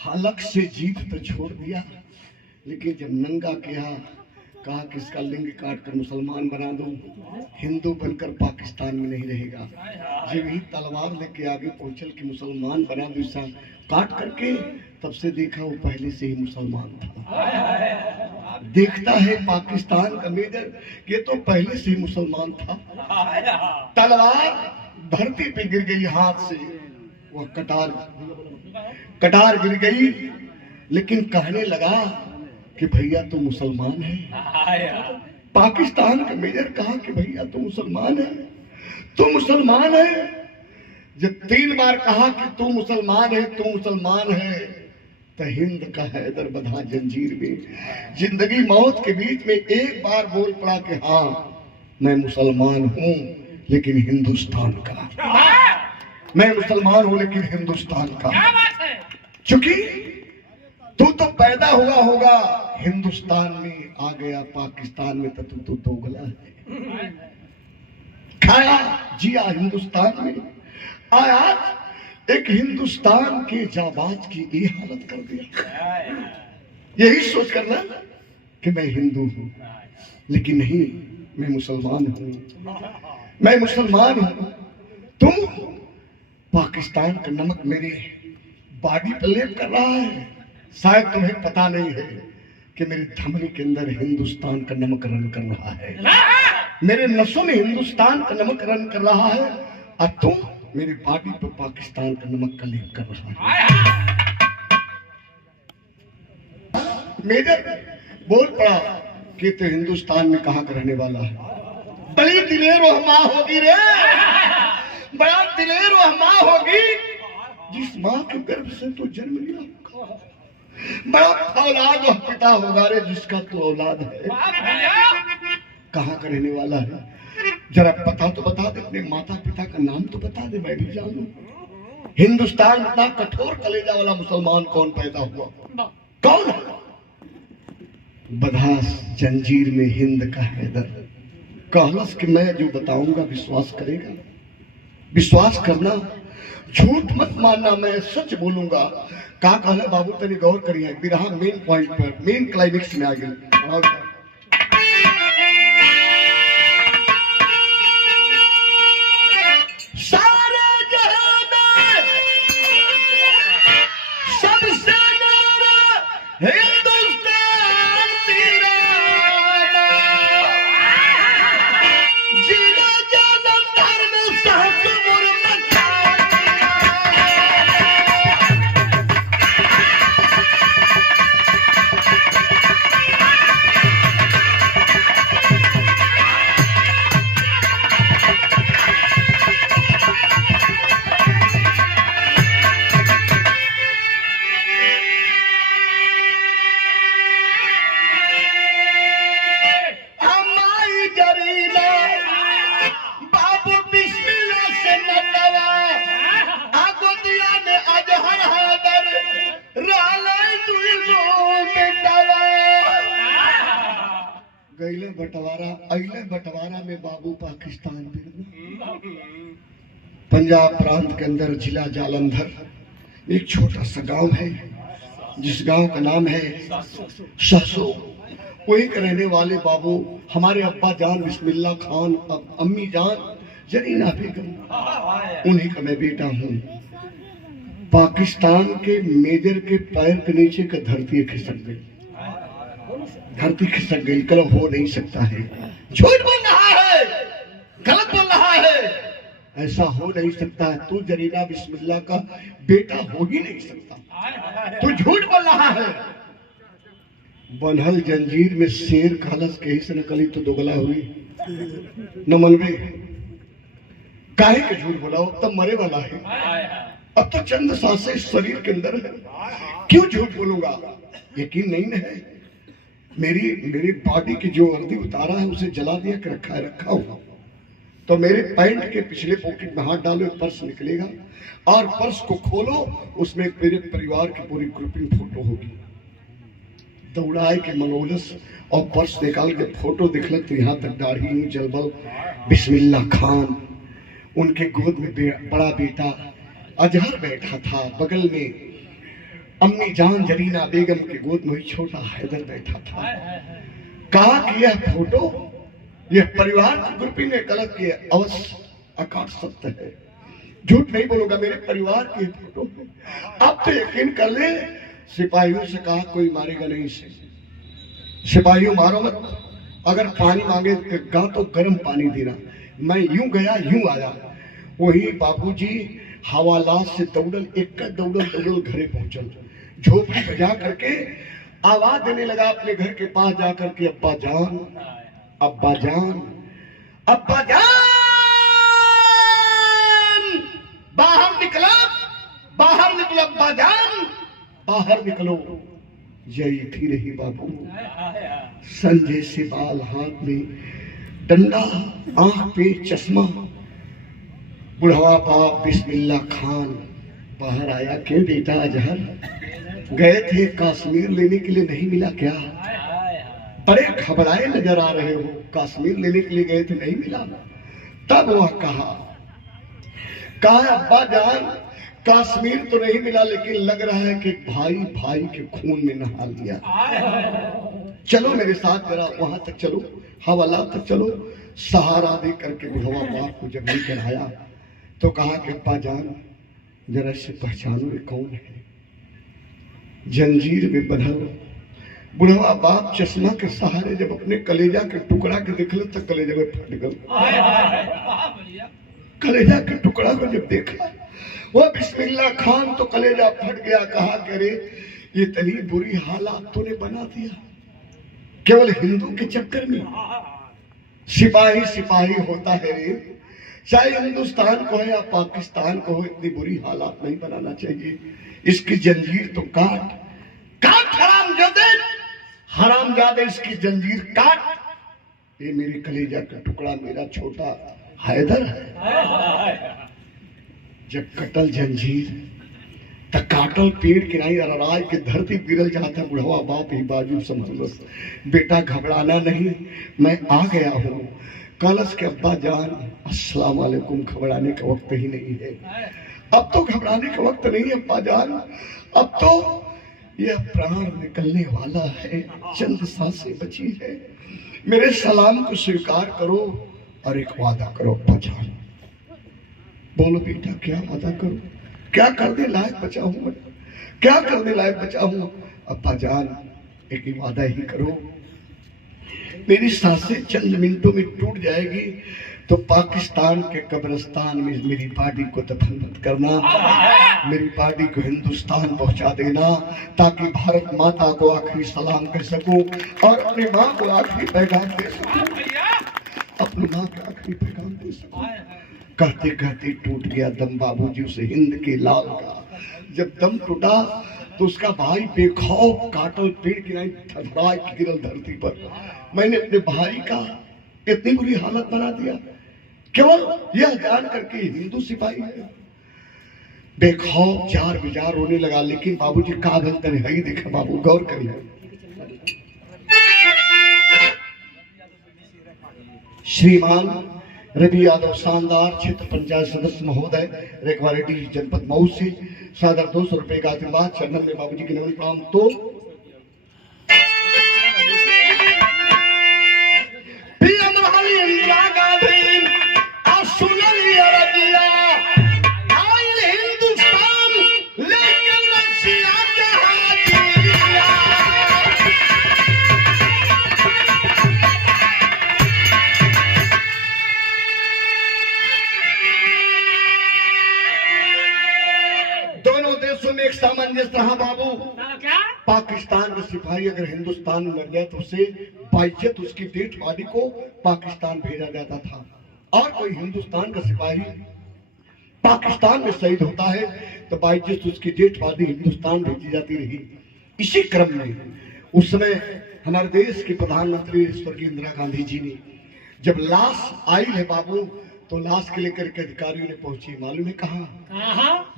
हलक से जीत तो छोड़ दिया, लेकिन जब नंगा किया, कहा कि इसका लिंग काट कर मुसलमान बना दो, हिंदू बनकर पाकिस्तान में नहीं रहेगा। जब ही तलवार लेके आगे पहुंचल कि मुसलमान बना दो इसा काट करके, तब से देखा वो पहले से ही मुसलमान था। देखता है पाकिस्तान का मेजर, ये तो पहले से ही मुसलमान था। तलवार धरती पे गिर गई हाथ से, वो कटार गिर गई, लेकिन कहने लगा कि भैया तो मुसलमान है। पाकिस्तान का मेजर कहा कि भैया तो मुसलमान है, तो मुसलमान है। जब 3 बार कहा कि तू मुसलमान है, तू मुसलमान है, तो हिंद का हैदर बंधा जंजीर में। जिंदगी मौत के बीच में एक बार बोल पड़ा कि हाँ मैं मुसलमान हूँ, लेकिन हिंदुस्तान का, मैं मुसलमान हूँ लेकिन हिंदुस्तान का। चूंकि तू तो पैदा हुआ होगा हिंदुस्तान में, आ गया पाकिस्तान में तो तू तो दोगला है। खाया जिया हिंदुस्तान में, आया एक हिंदुस्तान के जाबाज की ये हालत कर दिया। यही सोच करना कि मैं हिंदू हूँ, लेकिन नहीं, मैं मुसलमान हूँ, मैं मुसलमान हूँ। तुम पाकिस्तान का नमक मेरे बॉडी पर लेप कर रहा है। शायद तुम्हें पता नहीं है कि मेरे धमनी के अंदर हिंदुस्तान का नमक रन कर रहा है, मेरे नसों में हिंदुस्तान का नमक रन कर रहा है, और तुम मेरी बॉडी पर पाकिस्तान का नमक का लेप कर रहा है। मेजर बोल पड़ा कि तो हिंदुस्तान में कहाँ का रहने वाला है? बड़ी दिलेर वह माँ होगी रे, बड़ा दिलेर वह माँ होगी जिस माँ के गर्भ से तू जन्म लिया होगा। बड़ा औलाद वह पिता होगा रे जिसका तू औलाद है। कहाँ का रहने वाला है? जरा पता तो बता दे, अपने माता पिता का नाम तो बता दे, मैं भी जानूं। हिंदुस्तान इतना कठोर कलेजा वाला मुसलमान कौन पैदा हुआ? कौन है? बधास जंजीर में हिंद का हैदर कहलस कि मैं जो बताऊंगा विश्वास करेगा? विश्वास करना, झूठ मत मानना, मैं सच बोलूंगा। का कहले बाबू तनी गौर करिए, बिरहा मेन पॉइंट पर, मेन क्लाइमेक्स में आ गई। गईले बंटवारा, अइले बंटवारा में बाबू पाकिस्तान में। पंजाब प्रांत के अंदर जिला जालंधर एक छोटा सा गांव है, जिस गांव का नाम है सहसो। वही के रहने वाले बाबू हमारे अब्बा जान बिस्मिल्लाह खान, अब अम्मी जान जरीना बेगम, उन्हीं का मैं बेटा हूँ। पाकिस्तान के मेजर के पैर के नीचे का धरती खिसक गई, धरती खिसक गई। कल हो नहीं सकता है, झूठ बोल रहा है, गलत बोल रहा है, ऐसा हो नहीं सकता है। तू जरीना बिस्मिल्लाह का बेटा हो ही नहीं सकता, तू झूठ बोल रहा है। बनहल जंजीर में शेर खालस के ही से नकली तो दोगला हुई न मनवे, काहे के झूठ बोला? अब तब मरे वाला है, अब तो चंद सांसें शरीर के अंदर है, क्यों झूठ बोलूंगा? यकीन नहीं है? मेरी बॉडी की जो वर्दी उतारा है उसे जला दिया कि रखा हुआ। तो मेरे पैंट के पिछले पॉकेट में हाथ डालो, एक पर्स निकलेगा, और पर्स को खोलो, उसमें मेरे परिवार की पूरी ग्रुपिंग फोटो होगी। दौड़ाए के मनोलस और पर्स निकाल के फोटो दिखलक तो यहाँ तक दाढ़ी जलबल बिस्मिल्लाह खान। उनके गोद में बड़ा बेटा अजहर बैठा था, बगल में अम्मी जान जरीना बेगम के गोद में छोटा हैदर बैठा था। कहा कि यह फोटो, यह परिवार की ग्रुपिंग में गलत की अवश्य अकाट सत्य है, झूठ नहीं बोलूंगा, मेरे परिवार की फोटो है। अब तो यकीन कर ले। सिपाहियों से कहा कोई मारेगा नहीं से, सिपाहियों मारो मत, अगर पानी मांगेगा तो गर्म पानी देना। मैं यूं गया यूं आया, वही बाबूजी हवालात से दौड़ल, एक दौड़ल घरे पहुंचल, झोपड़ी बजा करके आवाज देने लगा अपने घर के पास जाकर के, अब्बा जान, अब्बा जान, अब्बा जान, बाहर निकलो, बाहर निकलो, अब्बा जान, बाहर निकलो। यही थी रही बाबू, संजय से बाल, हाथ में डंडा, आंख पे चश्मा, बुढ़वा बाप बिस्मिल्लाह खान बाहर आया। क्यों बेटा अजहर, गए थे कश्मीर लेने के लिए, नहीं मिला क्या? बड़े घबराए नजर आ रहे हो, कश्मीर लेने के लिए गए थे, नहीं मिला। तब वह कहा अब्बा जान, कश्मीर तो नहीं मिला, लेकिन लग रहा है कि भाई भाई के खून में नहा लिया। चलो मेरे साथ जरा वहां तक चलो, हवाला तक चलो। सहारा दे करके बुढ़वा बाप को जब लेकर आया तो कहा कि अब्बा जान जरा से पहचानो ये कौन है? जंजीर में बंधल बुढ़वा बाप चश्मा के सहारे जब अपने कलेजा के टुकड़ा के देखल तो कलेजा में फट गल। कलेजा के टुकड़ा को जब देखा वो बिस्मिल्लाह खान तो कलेजा फट गया। कहा करे ये इतनी बुरी हालत तूने बना दिया केवल हिंदू के चक्कर में। सिपाही सिपाही होता है रे, चाहे हिंदुस्तान को है या पाकिस्तान को हो, इतनी बुरी हालात नहीं बनाना चाहिए। इसकी जंजीर तो काट काट हरामजादे इसकी जंजीर काट। ये मेरे कलेजा का टुकड़ा मेरा छोटा हैदर है। जब कटल जंजीर त काटल पेड़ किनाई अराज के धरती गिरल जाता। बुढ़वा बाप ही बाजू समझ बेटा घबराना नहीं, मैं आ गया हूँ। कलश के अब्बा जान अस्सलाम वालेकुम, घबराने का वक्त ही नहीं है। अब तो घबराने का वक्त नहीं है अब्बा जान, अब तो यह प्राण निकलने वाला है, चंद सांसें बची है। मेरे सलाम को स्वीकार करो और एक वादा करो अब्बा जान। बोलो बेटा क्या वादा करो, क्या करने लायक बचा हूं मैं, क्या करने लायक बचा हूं। अब्बा जान एक ही वादा ही करो, मेरी सांसें चंद मिनटों में टूट जाएगी तो पाकिस्तान के कब्रिस्तान में मेरी बॉडी को दफन मत करना, मेरी बॉडी को हिंदुस्तान पहुंचा देना ताकि भारत माता को आखिरी सलाम कह सकूं और अपनी माँ को आखिरी पैगाम दे सकूं, अपनी माँ को आखिरी पैगाम दे सकूं। कहते कहते टूट गया दम बाबूजी उसे हिंद के लाल का। जब दम टूटा तो उसका भाई बेखौफ काटल पेड़ किनारे थरथराए गिरल धरती पर। मैंने अपने भाई का इतनी बुरी हालत बना दिया केवल यह जान करके हिंदू सिपाही है। बेखौफ जार बिजार रोने लगा। लेकिन बाबूजी का बनते है ही देखा बाबू, गौर करिए। श्रीमान रवि यादव शानदार क्षेत्र पंचायत सदस्य महोदय रेखवारेड्डी जनपद मऊ से सादर 200 रुपए का आशीर्वाद चरणन में बाबूजी के नमन प्रणाम। तो इंदिरा गांधी हिंदुस्तान लेकिन दोनों देशों में एक सामंजस्य रहा बाबू। क्या पाकिस्तान का सिपाही अगर हिंदुस्तान में मर गया तो उसे बाइज्जत उसकी डेड बॉडी को पाकिस्तान भेजा जाता था, और कोई हिंदुस्तान का सिपाही पाकिस्तान में शहीद होता है तो बाइज्जत उसकी डेड बॉडी हिंदुस्तान भेजी जाती रही। इसी क्रम में उस समय हमारे देश के प्रधानमंत्री स्वर्गीय इंदिरा गांधी जी ने जब लाश आई है बाबू तो लाश के लेकर के अधिकारियों ने पहुंची, मालूम है कहाँ?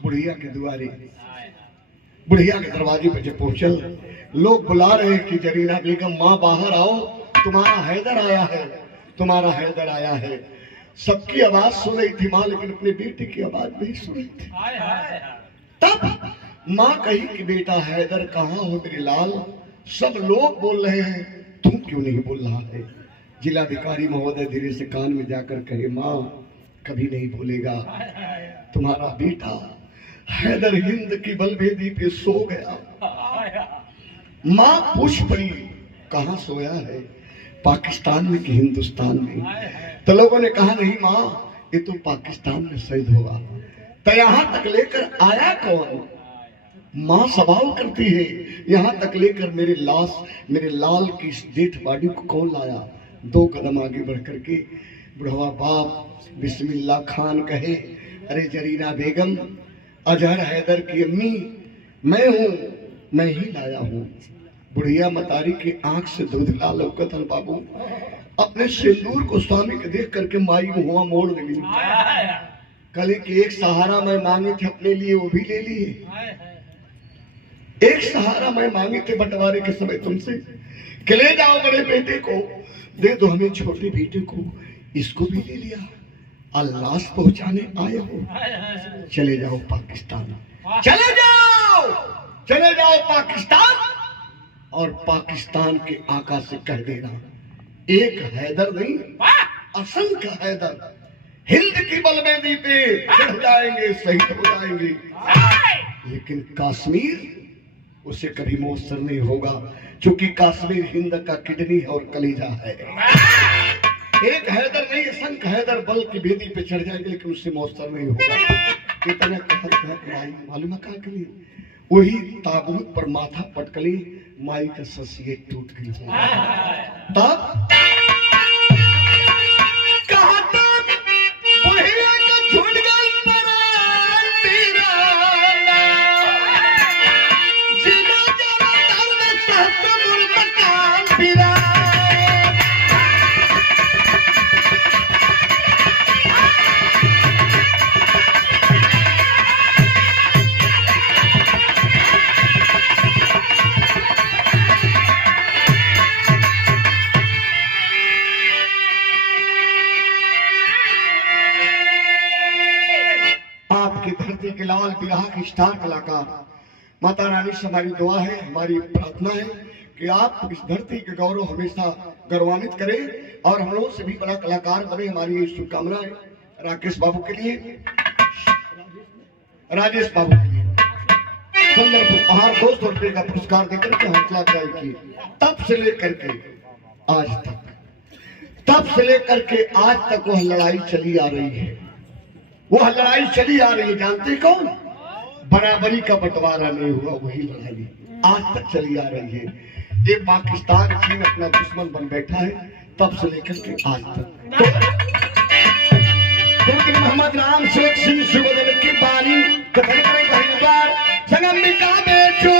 बुढ़िया के द्वारे, बुढ़िया के दरवाजे पर जब पहुंचल लोग बुला रहे कि जरीना बेगम माँ बाहर आओ, तुम्हारा हैदर आया है, तुम्हारा हैदर आया है। सबकी आवाज सुन रही थी माँ, लेकिन अपने बेटे की आवाज नहीं सुन रही थी। तब माँ कही कि बेटा हैदर कहाँ हो मेरे लाल, सब लोग बोल रहे हैं तुम क्यों नहीं बोल रहा है। जिलाधिकारी महोदय धीरे से कान में जाकर कहे माँ कभी नहीं भूलेगा, तुम्हारा बेटा हैदर हिंद की बलवेदी पे सो गया। माँ पूछ पड़ी कहाँ सोया है, पाकिस्तान में कि हिंदुस्तान में। तो लोगों ने कहा नहीं माँ ये तो पाकिस्तान में शहीद होगा। तो यहाँ तक लेकर आया कौन? माँ सवाल करती है यहाँ तक लेकर मेरे लाल की इस डेड बॉडी को कौन लाया? 2 कदम आगे बढ़ करके बुढ़वा बाप बिस्मिल्लाह खान कहे अरे जरीना बेगम अजहर हैदर की अम्मी मैं हूँ, मैं ही लाया हूँ। बुढ़िया मतारी की आंख से धुंधला लौकत है बाबू। अपने सिंदूर को स्वामी के देख करके माई हुआ मोड़ लगी। कल के एक सहारा मैं मांगे थे अपने लिए वो भी ले लिए। एक सहारा मैं मांगे थे बंटवारे के समय तुमसे कि ले जाओ बड़े बेटे को दे दो, हमें छोटे बेटे को इसको भी ले लिया। अल्लाह पहुंचाने आए हो, चले जाओ पाकिस्तान, चले जाओ पाकिस्तान और पाकिस्तान के आका से कह देना एक हैदर नहीं असंख्य हैदर हिंद की बलवेदी पे चढ़ जाएंगे, शहीद हो जाएंगे, लेकिन कश्मीर उसे कभी मौसर नहीं होगा। चूंकि कश्मीर हिंद का किडनी और कलेजा है। एक हैदर नहीं, असंख्य हैदर बल की बेदी पे चढ़ जाएंगे लेकिन उससे मौसर नहीं होगा। इतना मालूम है क्या करी? वही ताबूत पर माथा पटकली, माई का ससिए टूट गई। तब कहा तब बुढ़िया का झुंड गल परान पीराना, जिना जरा दर में सहत मुर मकान पीराना। धरती के लाल बिरहा की स्टार कलाकार माता रानी से हमारी दुआ है, हमारी प्रार्थना है कि आप इस धरती के गौरव हमेशा गौरवान्वित करें और हम लोगों से भी बड़ा कलाकार बने। हमारी ये शुभकामना है राकेश बाबू के लिए, राजेश बाबू के लिए। सुंदर उपहार 200 रुपए का पुरस्कार देकर के हौसला अफजाई की। तब से लेकर के आज तक वह लड़ाई चली आ रही है। वह लड़ाई चली आ रही है, जानते कौन? बराबरी का बंटवारा नहीं हुआ, वही लड़ाई आज तक चली आ रही है। ये पाकिस्तान चीन अपना दुश्मन बन बैठा है तब से लेकर के आज तक। तो मोहम्मद राम शेख सिंह सुबह की बानी कथन करें संगम में का बेचो